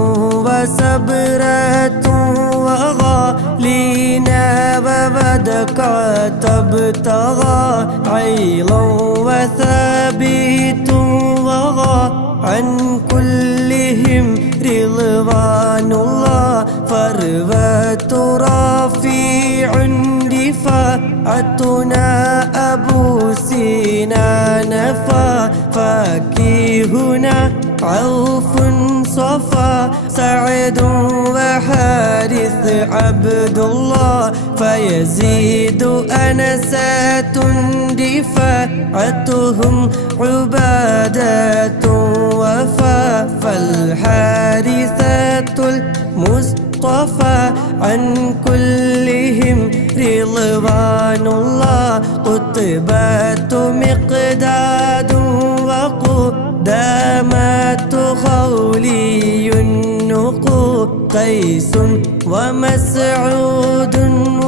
വസബ്റത്തുൻ വഗാലീന വവദഖത തബ്തഗാ ഐളൻ വസബീതുൻ വഗാ عن كلهم رضوان الله فروة رافع رفاعتنا أبو سنان فاكهنا عوف صفا سعد وحارث عبد الله فيزيد أنسات دفاعتهم عبادة وفا فالحارثة المصطفى عن كلهم رضوان الله قطبات مقداد وقدامات خولي النقو قيس ومسعود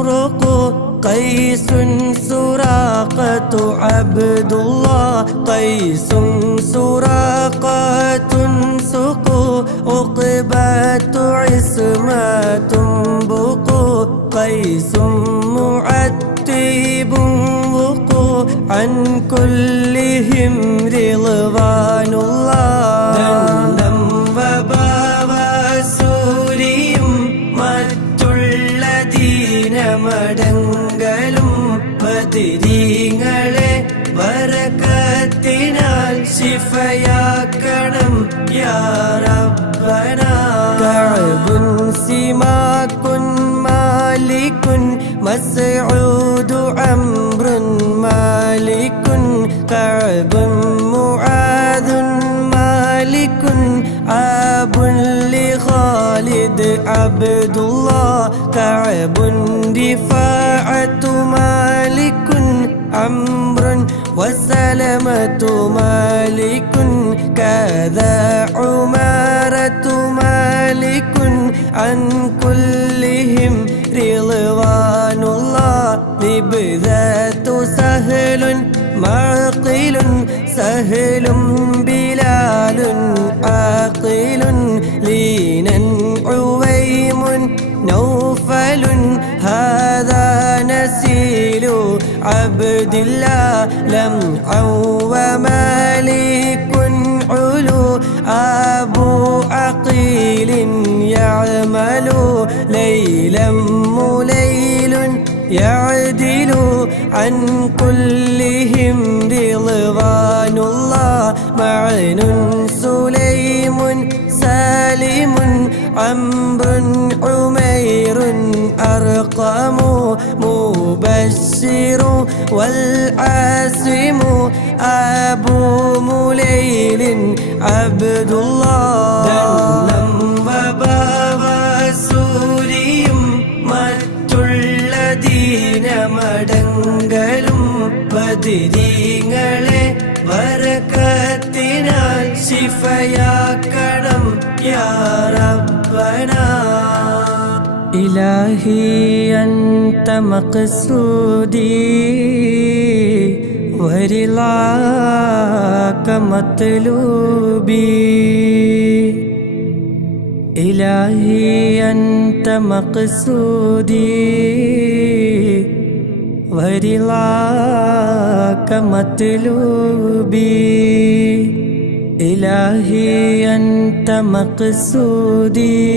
رقو قيس سراقة عبد الله قيس سراقة سقو عقبة عصمة بقو قيس معتب وقو عن كلهم رضوان الله ദണ്ഡം വബാവസൂരിയും മറ്റുള്ള ദീനമടങ്കലും ബദിരീങ്ങളെ ബറക്കത്തിനാൽ ശിഫയാക്കണം യാ റബ്ബന കഅബുൻ സിമാകുൻ മാലികുൻ مسعود عمر مالك كعب معاذ مالك عاب لخالد عبد الله كعب رفاعة مالك عمرو وسلمة مالك كذا عمارة مالك عن كلهم رضوان الله لبذات سهل معقل سهل بلال عاقل لينا عويم نوفل هذا نسيل عبد الله لمعا ومالك علو أبو عقيل يعمل ليلا مليل يعدل عن كلهم رضوان الله معن سليم سالم عمرو عمير أرقم مبشر والعاصم أبو مليل عبد الله دنم وبابسوريم മറ്റുള്ള ദീനമടങ്കലും ബദരീങ്ങളെ ബറകത്തിനാൽ ശിഫയാക്കണം യാ റബ്ബനാ ഇലാഹി അൻത മഖ്സൂദി വരിളാക മത്ലൂബി إلهي أنت مقصودي ورضاك مطلوبي إلهي أنت مقصودي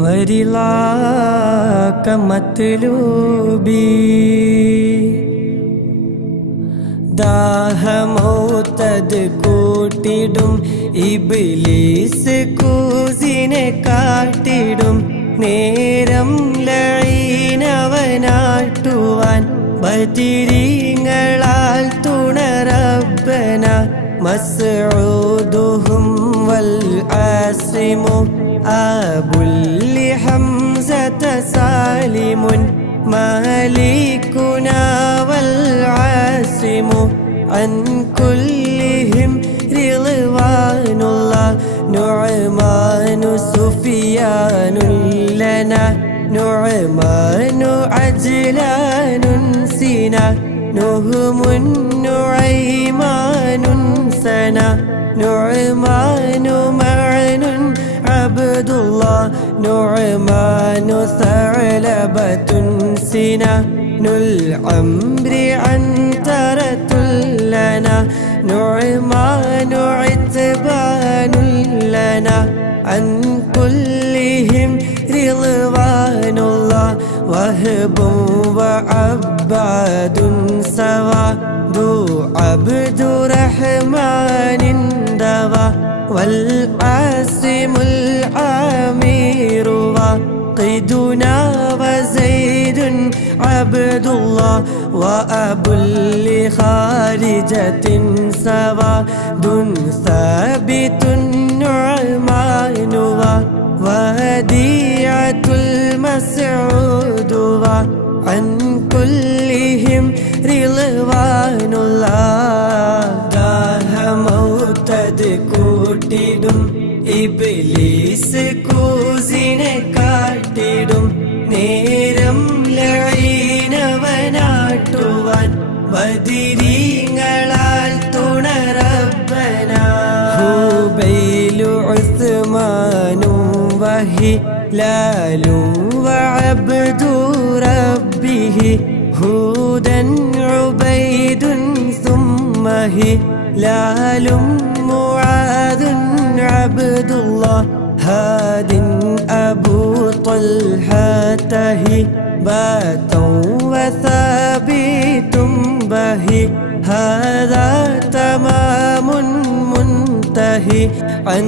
ورضاك مطلوبي ദാഹമൗതത് കൂട്ടിടും ഇബ്ലീസ് കൂസിനെ കാട്ടിടും നേരം ലഈനവനാട്ടുവാൻ ബദിരീങ്ങളാൽ തുണറബ്ബന മസ്ഊദുഹും വൽ ആസിമു അബുൽ ഹംസത സാലിമുൻ مالكنا والعاصم عن كلهم رضوان الله نعمان سفيان لنا نعمان عجلان سنا نهم نعيمان سنا نعمان معن عبد الله نعمان ثعلبة سنا العمر عنترة لنا نعمان عتبان لنا عن كلهم رضوان الله وهب وعباد سوا ذو عبد رحمن دوا والعاصم العامر وقيدنا وزيد عبد الله وأبو لخارجة سوا دون ثابت نعمان وديعة المسعود عن كلهم رضوان الله ദാഹമൗതത് കൂട്ടിടും ഇബ്ലീസ് കൂസിനെ കാട്ടിടും നേരം ലഈനവനാട്ടുവാൻ ബദിരീങ്ങളാൽ തുണറബ്ബന ഹുബൈലു ഉസ്മാനും വഹിലാലും വഅബ്ദു റബ്ബിഹി ഹൂദൻ ഉബൈദുൻ ثم هلال معاذ عبد الله هاد أبو طلحة هبات وثابت بهي هذا تمام منتهي عن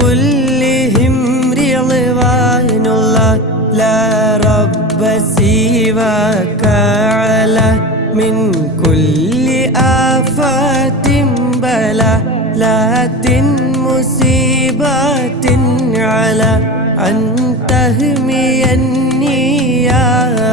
كلهم رضوان الله لا رب سواك على من كل آفات بلا لات مصيبات على أن تهميني يا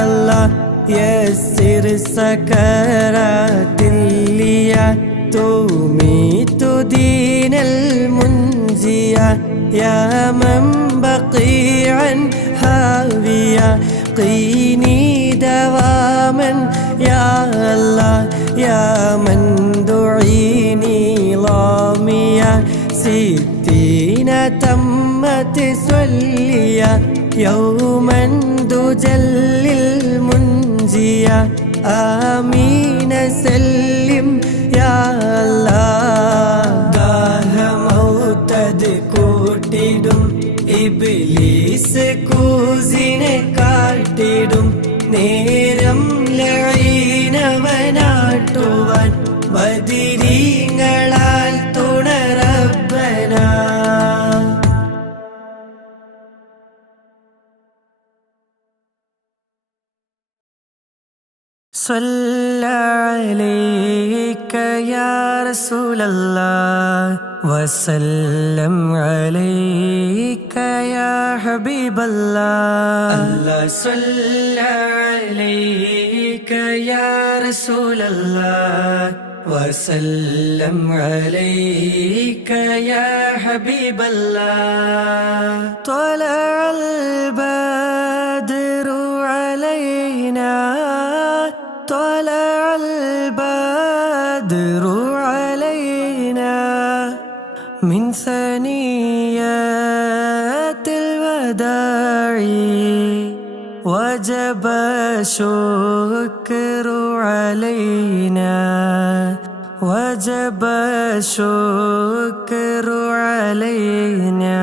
الله يسر سكرات لي تميت دين المنجية يا من بقيعا هاوية قيني دواما يا الله يا من دعيني ضامية 60 تمت سلية يوما تجلي المنجية آمين سلم يا الله ദാഹമൗതത് കൂട്ടിടും ഇബ്ലീസ് കൂസിനെ കാട്ടിടും നേരം ലഈനവനാട്ടുവാൻ ബദിരീങ്ങളാൽ തുണറബ്ബന صلى عليك يا رسول الله وسلم عليك يا حبيب الله الله صلى عليك يا رسول الله وسلم عليك يا حبيب الله طلع البدر علينا طلع البدر علينا من ثنيات الوداع وجب الشكر علينا وجب الشكر علينا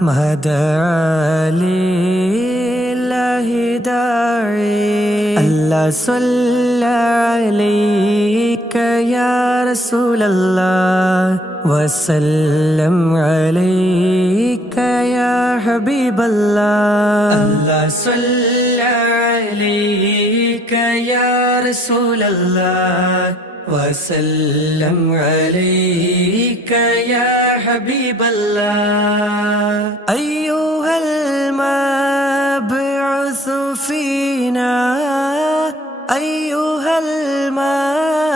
ما دعا لله داعي الله صلى عليك يا رسول الله وسلم عليك يا حبيب الله الله صلى عليك يا رسول الله وسلم عليك يا حبيب الله أيها المبعوث فينا أيها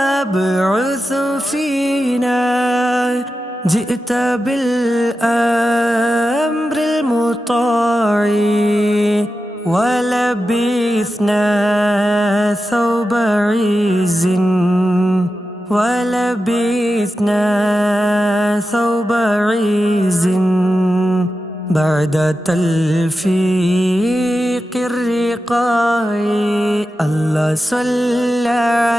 المبعوث فينا جئت بالأمر المطاع ولبثنا ثوب عز ولبثنا ثوب عز بعد تلفيق الرقاع الله صلى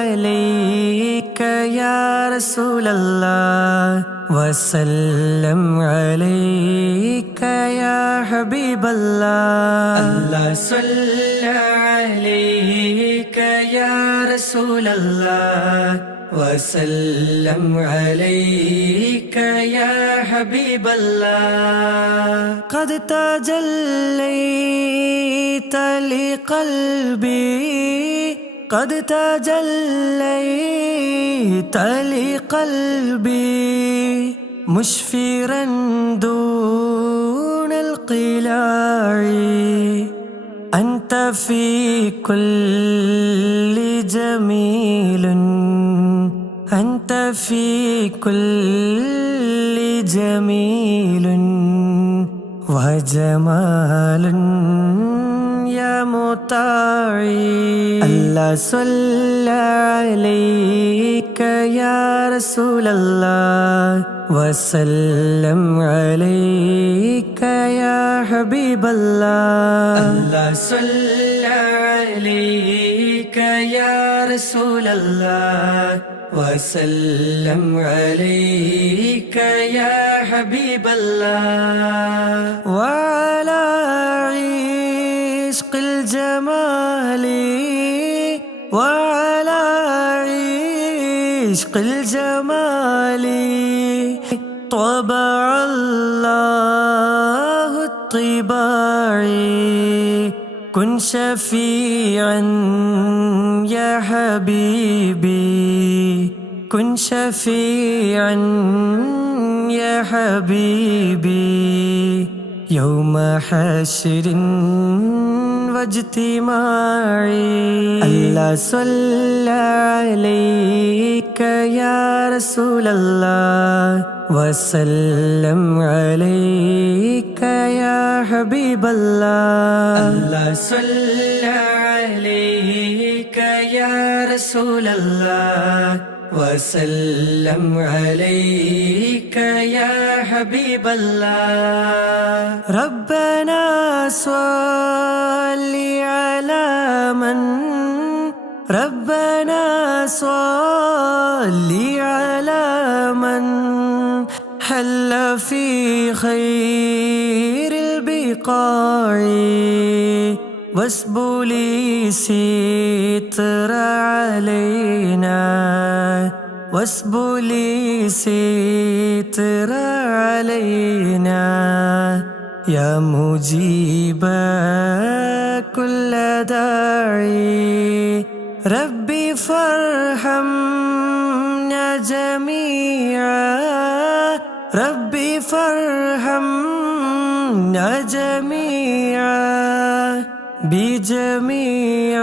عليك يا رسول الله وسلم عليك يا حبيب الله الله صلى عليك يا رسول الله وسلم عليك يا حبيب الله قد تجليت لقلبي قد تجليت لقلبي مشفرا دون القلاع أنت في كل جميل أنت في كل جميل وجمال يا مطاعي الله صلى عليك يا رسول الله وسلم عليك يا حبيب الله الله صلى عليك يا رسول الله وسلم عليك يا حبيب الله وعلى عشق الجمال وعلى عشق الجمال طبع الله الطباع كن شفيعا يا حبيبي كن شفيعا يا حبيبي يوم حشر واجتماعي الله صلى عليك يا رسول الله وسلم عليك يا حبيب الله الله صلى عليك يا رسول الله وسلم عليك يا حبيب الله ربنا صل على من ربنا صل على من حل في خير البقاع واسبل ستر علينا واسبل ستر علينا يا مجيب كل داعي ربي فارحمنا جميعا ربي فارحمنا جميعا بجميع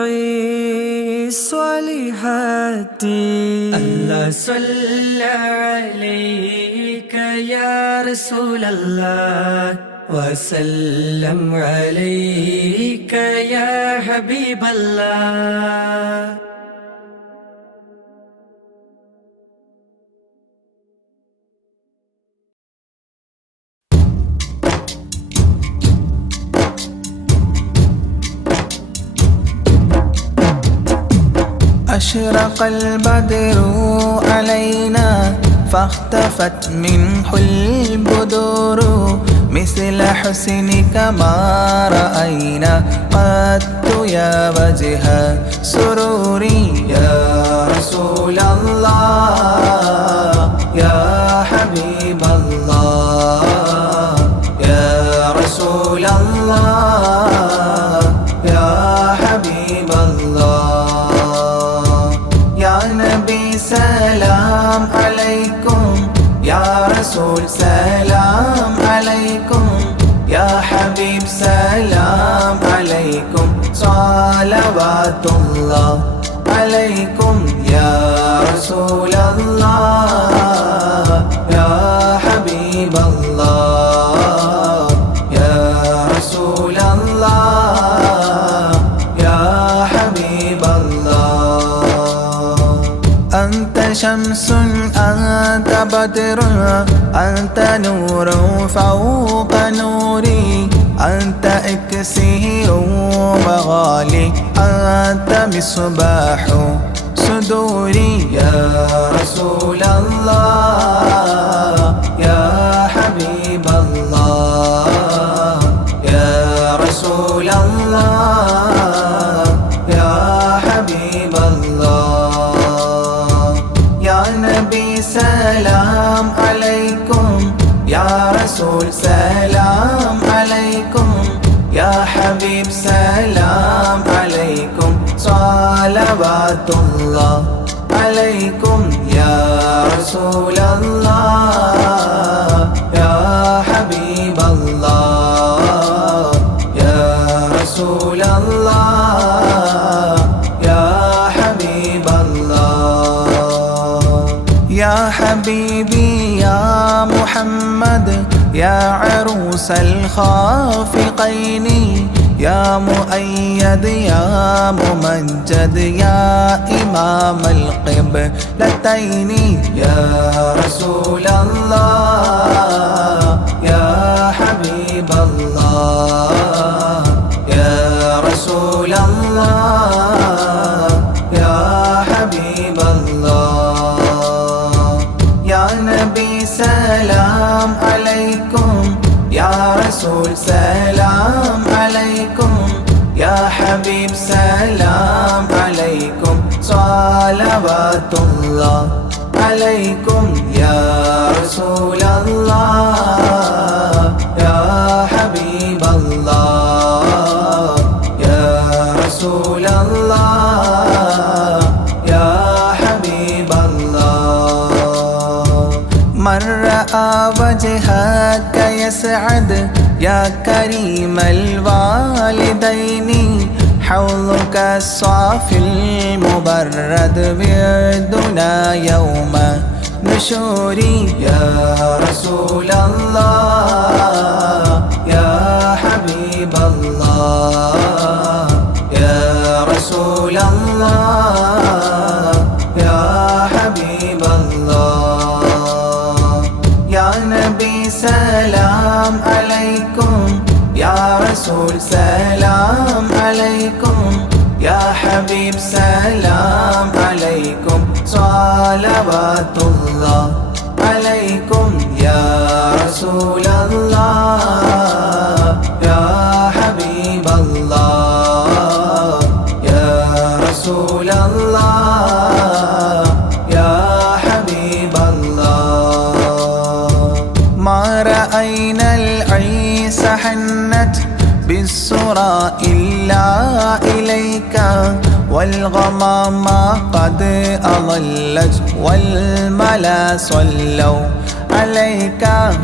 الصالحات الله صلى عليك يا رسول الله وسلم عليك يا حبيب الله أشرق البدر علينا فاختفت منه البدور مثل حسنك ما رأينا قط يا وجه سروري يا رسول الله يا حبيب الله يا رسول الله يا حبيب الله يا نبي سلام عليكم يا رسول سلام عليكم يا حبيب سلام عليكم صلوات الله عليكم يا رسول الله يا حبيب الله يا رسول الله يا حبيب الله أنت شمس أنت بدر أنت نور فوق نوري أنت إكسير مغالي أنت مصباح صدوري يا رسول الله يا حبيب الله يا رسول الله يا حبيب الله يا نبي سلام عليكم يا رسول سلام عليكم يا حبيب سلام عليكم صلوات الله عليكم يا رسول الله يا حبيب الله يا رسول الله يا حبيب الله يا حبيبي يا محمد يا عروس الخافقين يا مؤيد يا ممجد يا إمام القبلتين يا رسول الله يا حبيب الله يا رسول الله يا حبيب الله يا نبي سلام عليكم يا رسول سلام عليكم يا حبيب سلام عليكم صلوات الله عليكم يا رسول الله يا حبيب الله يا رسول الله يا حبيب الله من رأى وجهك يسعد يا كريم الوالدين حوضك الصافي المبرد وردنا يوم نشوري يا رسول الله يا حبيب الله يا رسول الله يا حبيب الله يا نبي سلام عليكم يا رسول سلام عليكم يا حبيب سلام عليكم صلوات الله عليكم يا رسول الله يا حبيب الله يا رسول الله يا حبيب الله ما رأينا العيس حنت بالسرى إلا إليك والغمام قد أظلت والملا صلوا عليك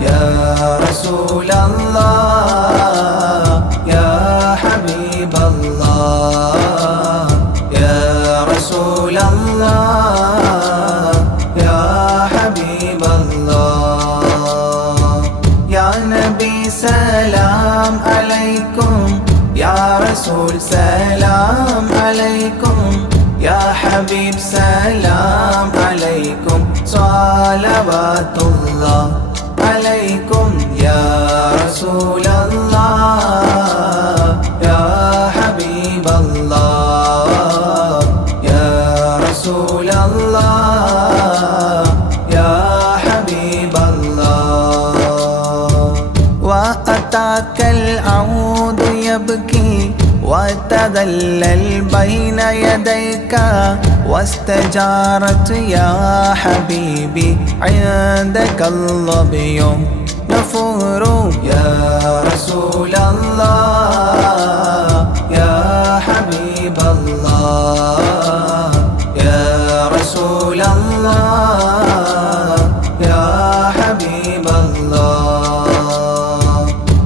يا رسول الله يا حبيب الله يا رسول الله يا حبيب الله يا نبي سلام عليكم يا رسول سلام عليكم يا حبيب سلام عليكم صلوات الله عليكم يا رسول الله يا حبيب الله يا رسول الله يا حبيب الله وأتاك العود يبكي وتذلل بين يديك واستجارت يا حبيبي عندك الظبي نفور يا رسول الله يا حبيب الله يا رسول الله يا حبيب الله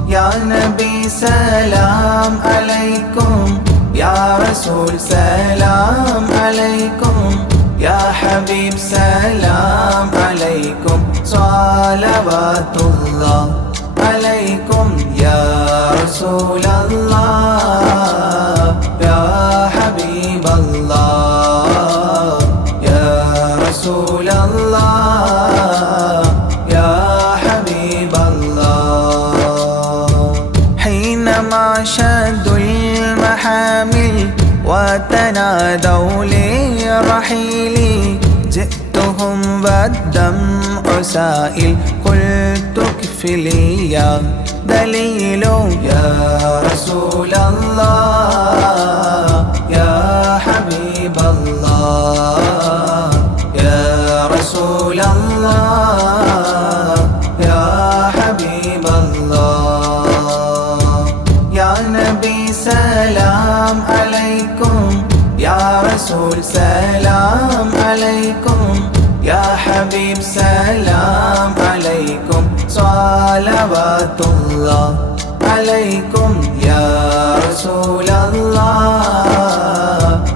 يا نبي سلام عليكم يا رسول سلام عليكم يا حبيب سلام عليكم صلوات الله عليكم يا رسول الله يا حبيب الله يا رسول الله يا حبيب الله حينما شدوا المحامل وتنادوا لرحيلي جئتهم والدمع سائل قلت اكفلي يا دليل يا رسول الله يا حبيب الله يا رسول الله يا حبيب الله يا نبي سلام عليكم يا رسول سلام عليكم يا حبيب سلام عليكم صلوات الله عليكم يا رسول الله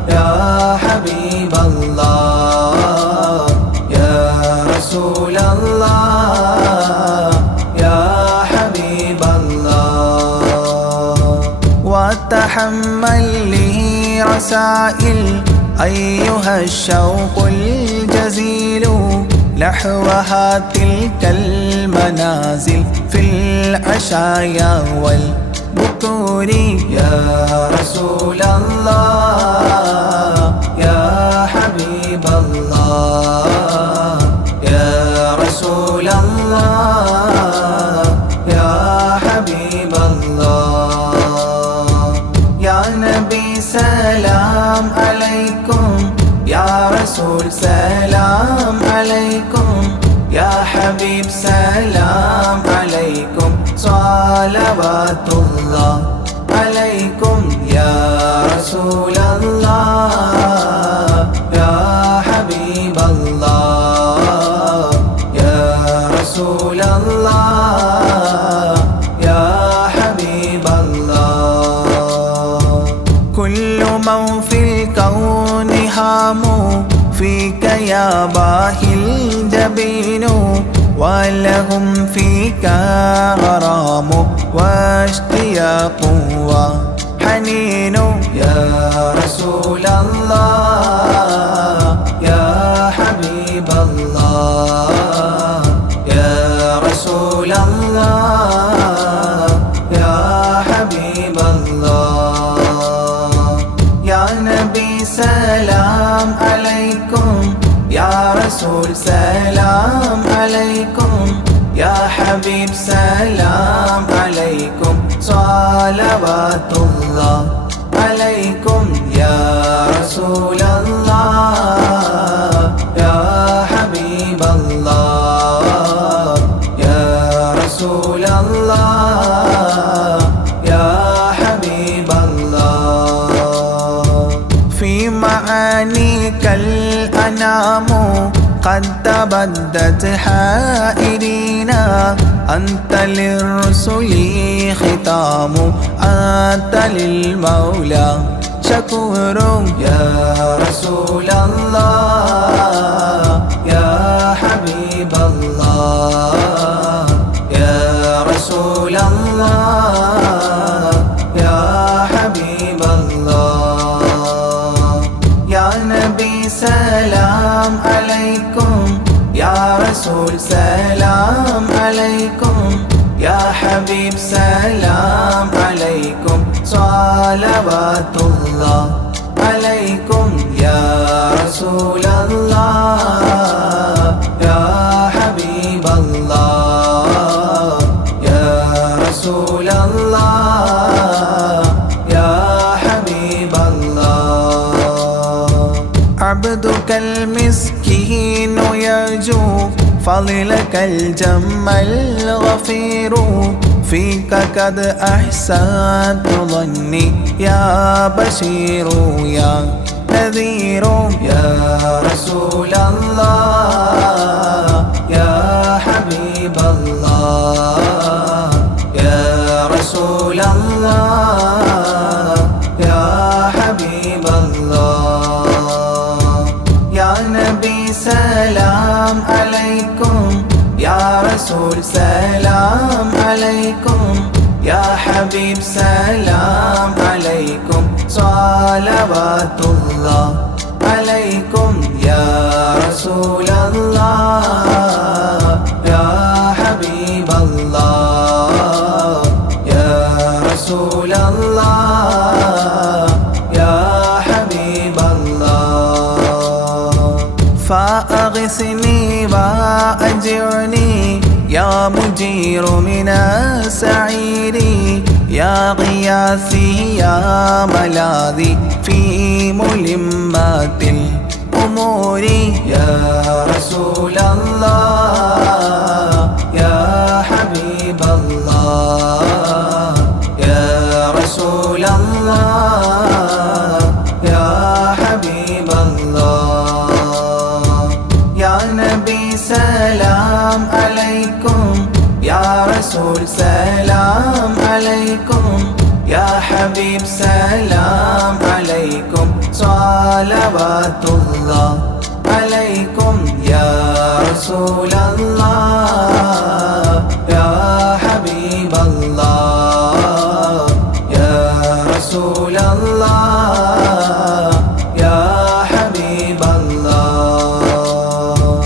يا حبيب الله يا رسول الله يا حبيب الله وتحمل لي رسائل أيها الشوق الجزيل نحوها تلك المنازل في العشايا والبكور يا رسول الله يا حبيب الله يا رسول الله يا حبيب الله يا نبي سلام عليكم يا رسول سلام عليكم يا حبيب سلام عليكم صلوات الله عليكم يا رسول الله يا حبيب الله يا رسول الله يا حبيب الله كل من في الكون هام فيك يا باهي الجبين ولهم فيك غرام واشتياق وحنين يا رسول الله يا حبيب الله يا رسول الله يا حبيب الله يا رسول سلام عليكم يا حبيب سلام عليكم صلوات الله عليكم يا رسول الله يا حبيب الله يا رسول الله يا حبيب الله في معانيك الأنام قد تبدت حائرينا أنت للرسل ختام أنت للمولى شكور يا رسول الله يا حبيب الله يا رسول الله يا حبيب الله يا نبي سلام عليكم يا رسول سلام عليكم يا حبيب سلام عليكم صلوات الله عليكم يا رسول الله يا حبيب الله يا رسول الله يا حبيب الله عبدك المسكين يرجو فضلك الجم الغفير فيك قد أحسنت ظني يا بشير يا نذير يا رسول الله يا حبيب الله يا رسول الله يا حبيب الله يا نبي سلام عليكم يا رسول سلام عليكم يا حبيب سلام عليكم صلوات الله عليكم يا رسول الله يا حبيب الله يا رسول الله يا حبيب الله فأغثني وأجرني يا مجير من السعير يا غياثي يا ملاذي في ملمات الأمور يا رسول الله يا حبيب الله يا رسول الله يا حبيب الله يا نبي سلام عليكم يا رسول سلام عليكم يا حبيب سلام عليكم صلوات الله عليكم يا رسول الله يا حبيب الله يا رسول الله يا حبيب الله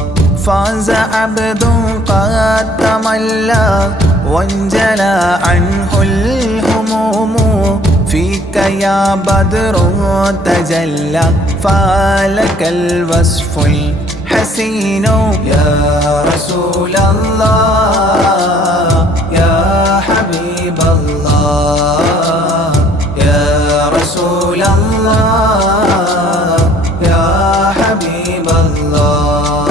فاز عبد قد تملى وانجلى عنه الهموم فيك يا بدر تجلى فلك الوصف الحسين يا رسول الله يا حبيب الله يا رسول الله يا حبيب الله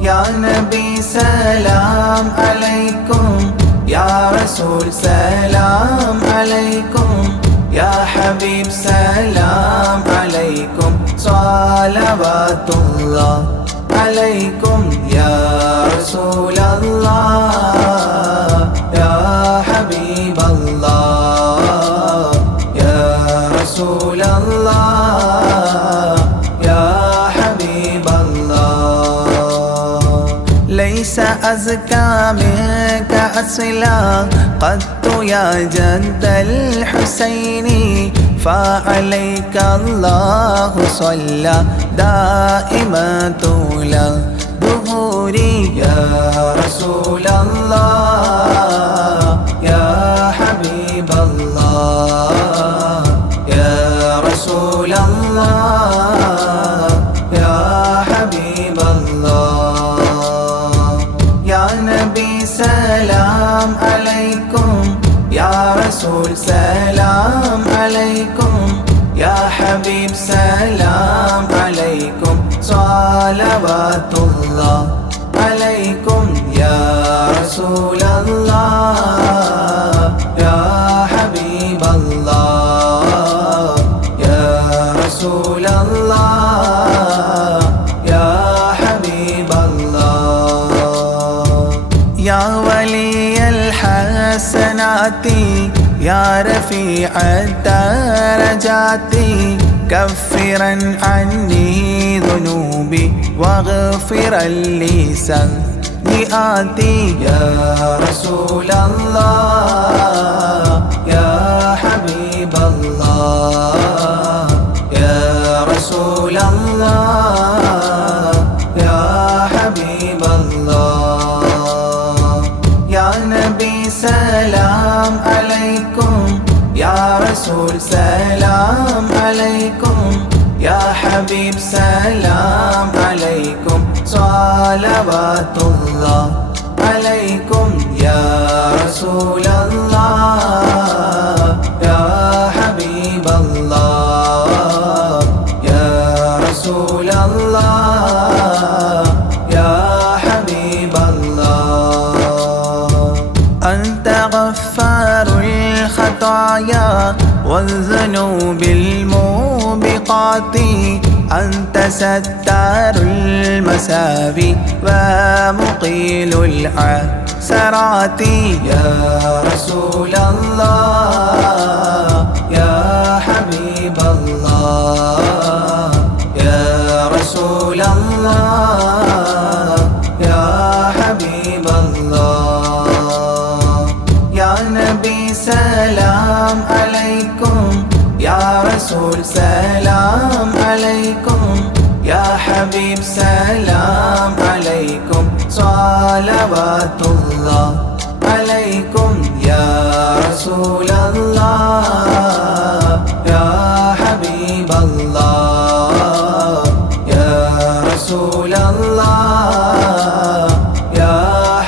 يا نبي سلام عليكم يا رسول سلام عليكم يا حبيب سلام عليكم صلوات الله عليكم يا رسول الله يا حبيب الله يا رسول الله يا حبيب الله ليس أزكى منك أصلا قدت يا جد الحسين فعليك الله صلى دائما طول ظهوري يا رسول الله يا حبيب الله يا رسول الله يا حبيب الله سلام عليكم يا حبيب سلام عليكم صلوات الله عليكم يا رسول الله يا حبيب الله يا رسول الله يا حبيب الله يا ولي الحسنات يا رفيع الدرجات كفرا عني ذنوبي واغفرا لي سيئاتي يا رسول الله يا حبيب الله يا رسول الله يا حبيب الله يا نبي سلام عليكم يا رسول سلام عليكم يا حبيب سلام عليكم صلوات الله عليكم يا رسول الله يا حبيب الله يا رسول الله يا حبيب الله أنت غفار الخطايا والذنوب الموبقات أنت ستار المساوي ومقيل العثرات يا رسول الله يا حبيب الله يا رسول الله يا حبيب الله يا نبي سلام عليكم يا رسول سلام عليكم يا حبيب سلام عليكم صلوات الله عليكم يا رسول الله يا حبيب الله يا رسول الله يا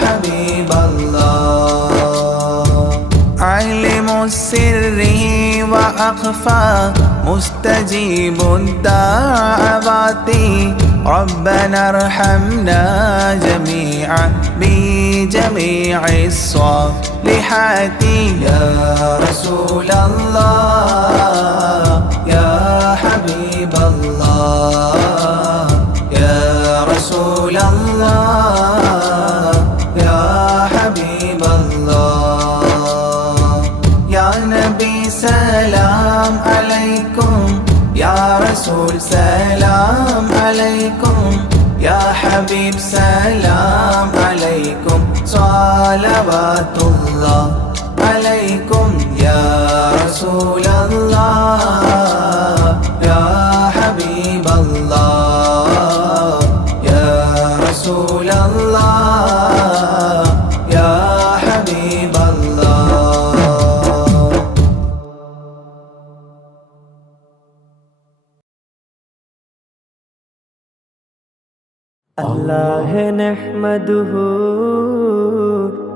حبيب الله علم السر وأخفى مستجيب الدعوات ربنا ارحمنا جميعا بجميع الصالحات يا رسول الله يا حبيب الله يا رسول الله يا حبيب الله يا نبي سلام عليكم يا رسول سلام عليكم يا حبيب سلام عليكم صلوات الله عليكم يا رسول الله يا حبيب الله يا رسول الله يا حبيب الله الله نحمده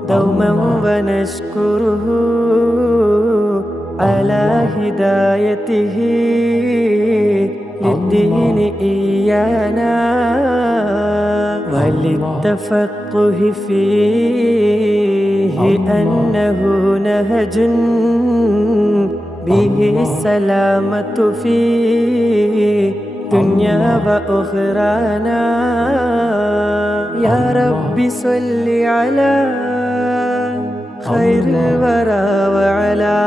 دوما ونشكره على هدايته للدين إيانا وللتفقه فيه أنه نهج به السلامة في دنيا وأخرانا يا رب صل على خير الورى وعلى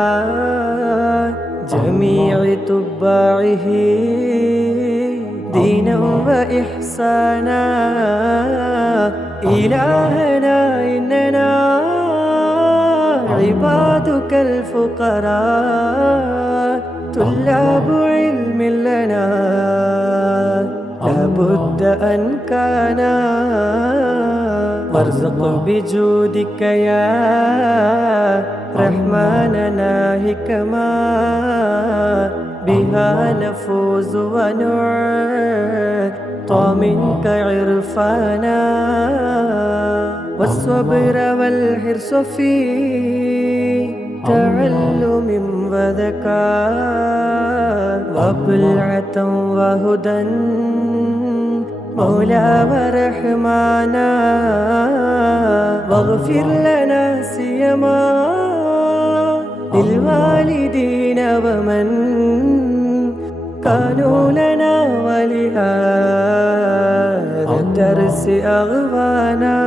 جميع تباعه دينا وإحسانا إلهنا إننا عبادك الفقراء طلاب علم لنا لابد أن كان وارزق بجودك يا رحمننا حكما بها نفوز ونعطى منك عرفانا والصبر والحرص في تعلم وذكاء وبلعة وهدى مولا ورحمانا واغفر لنا سيما للوالدين ومن كانوا لنا ولهذا الدرس أغوانا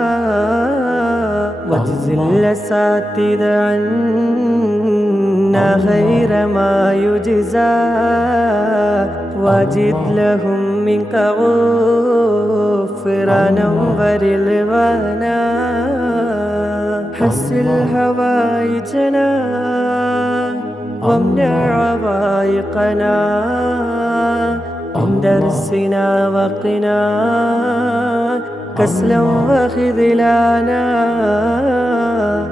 واجزل الأساتذة عنا خير ما يجزى واجد لهم منك غفرانا ورضوانا حسن هوائجنا وامنع عوائقنا من درسنا وقنا كسلا وخذلانا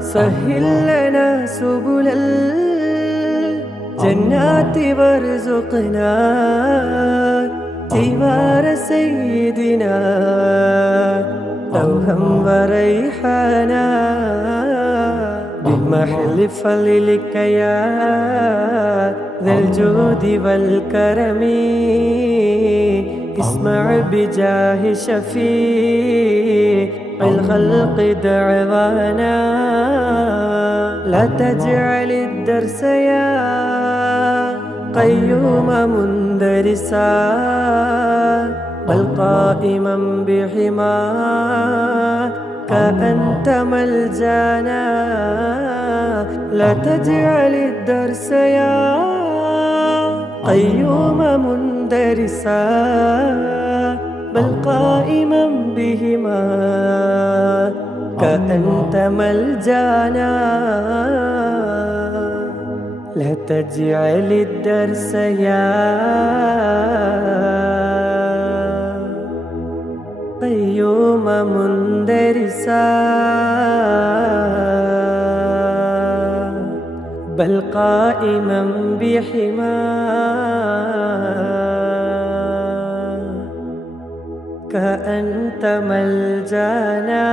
سهل لنا سبل الجنات وارزقنا جوار سيدنا روحا وريحانا بمحل فضلك يا ذا الجود والكرم اسمع بجاه شفيع الخلق دعوانا لا تجعل الدرس يا قيوم مندرسا بل قائما بحماك أنت ملجانا لا تجعل الدرس يا قيوم مندرسا بل قائما بهما كأنت ملجانا لا تجعل الدرس يا قيوم مندرسا بل قائما بحماك أنت ملجانا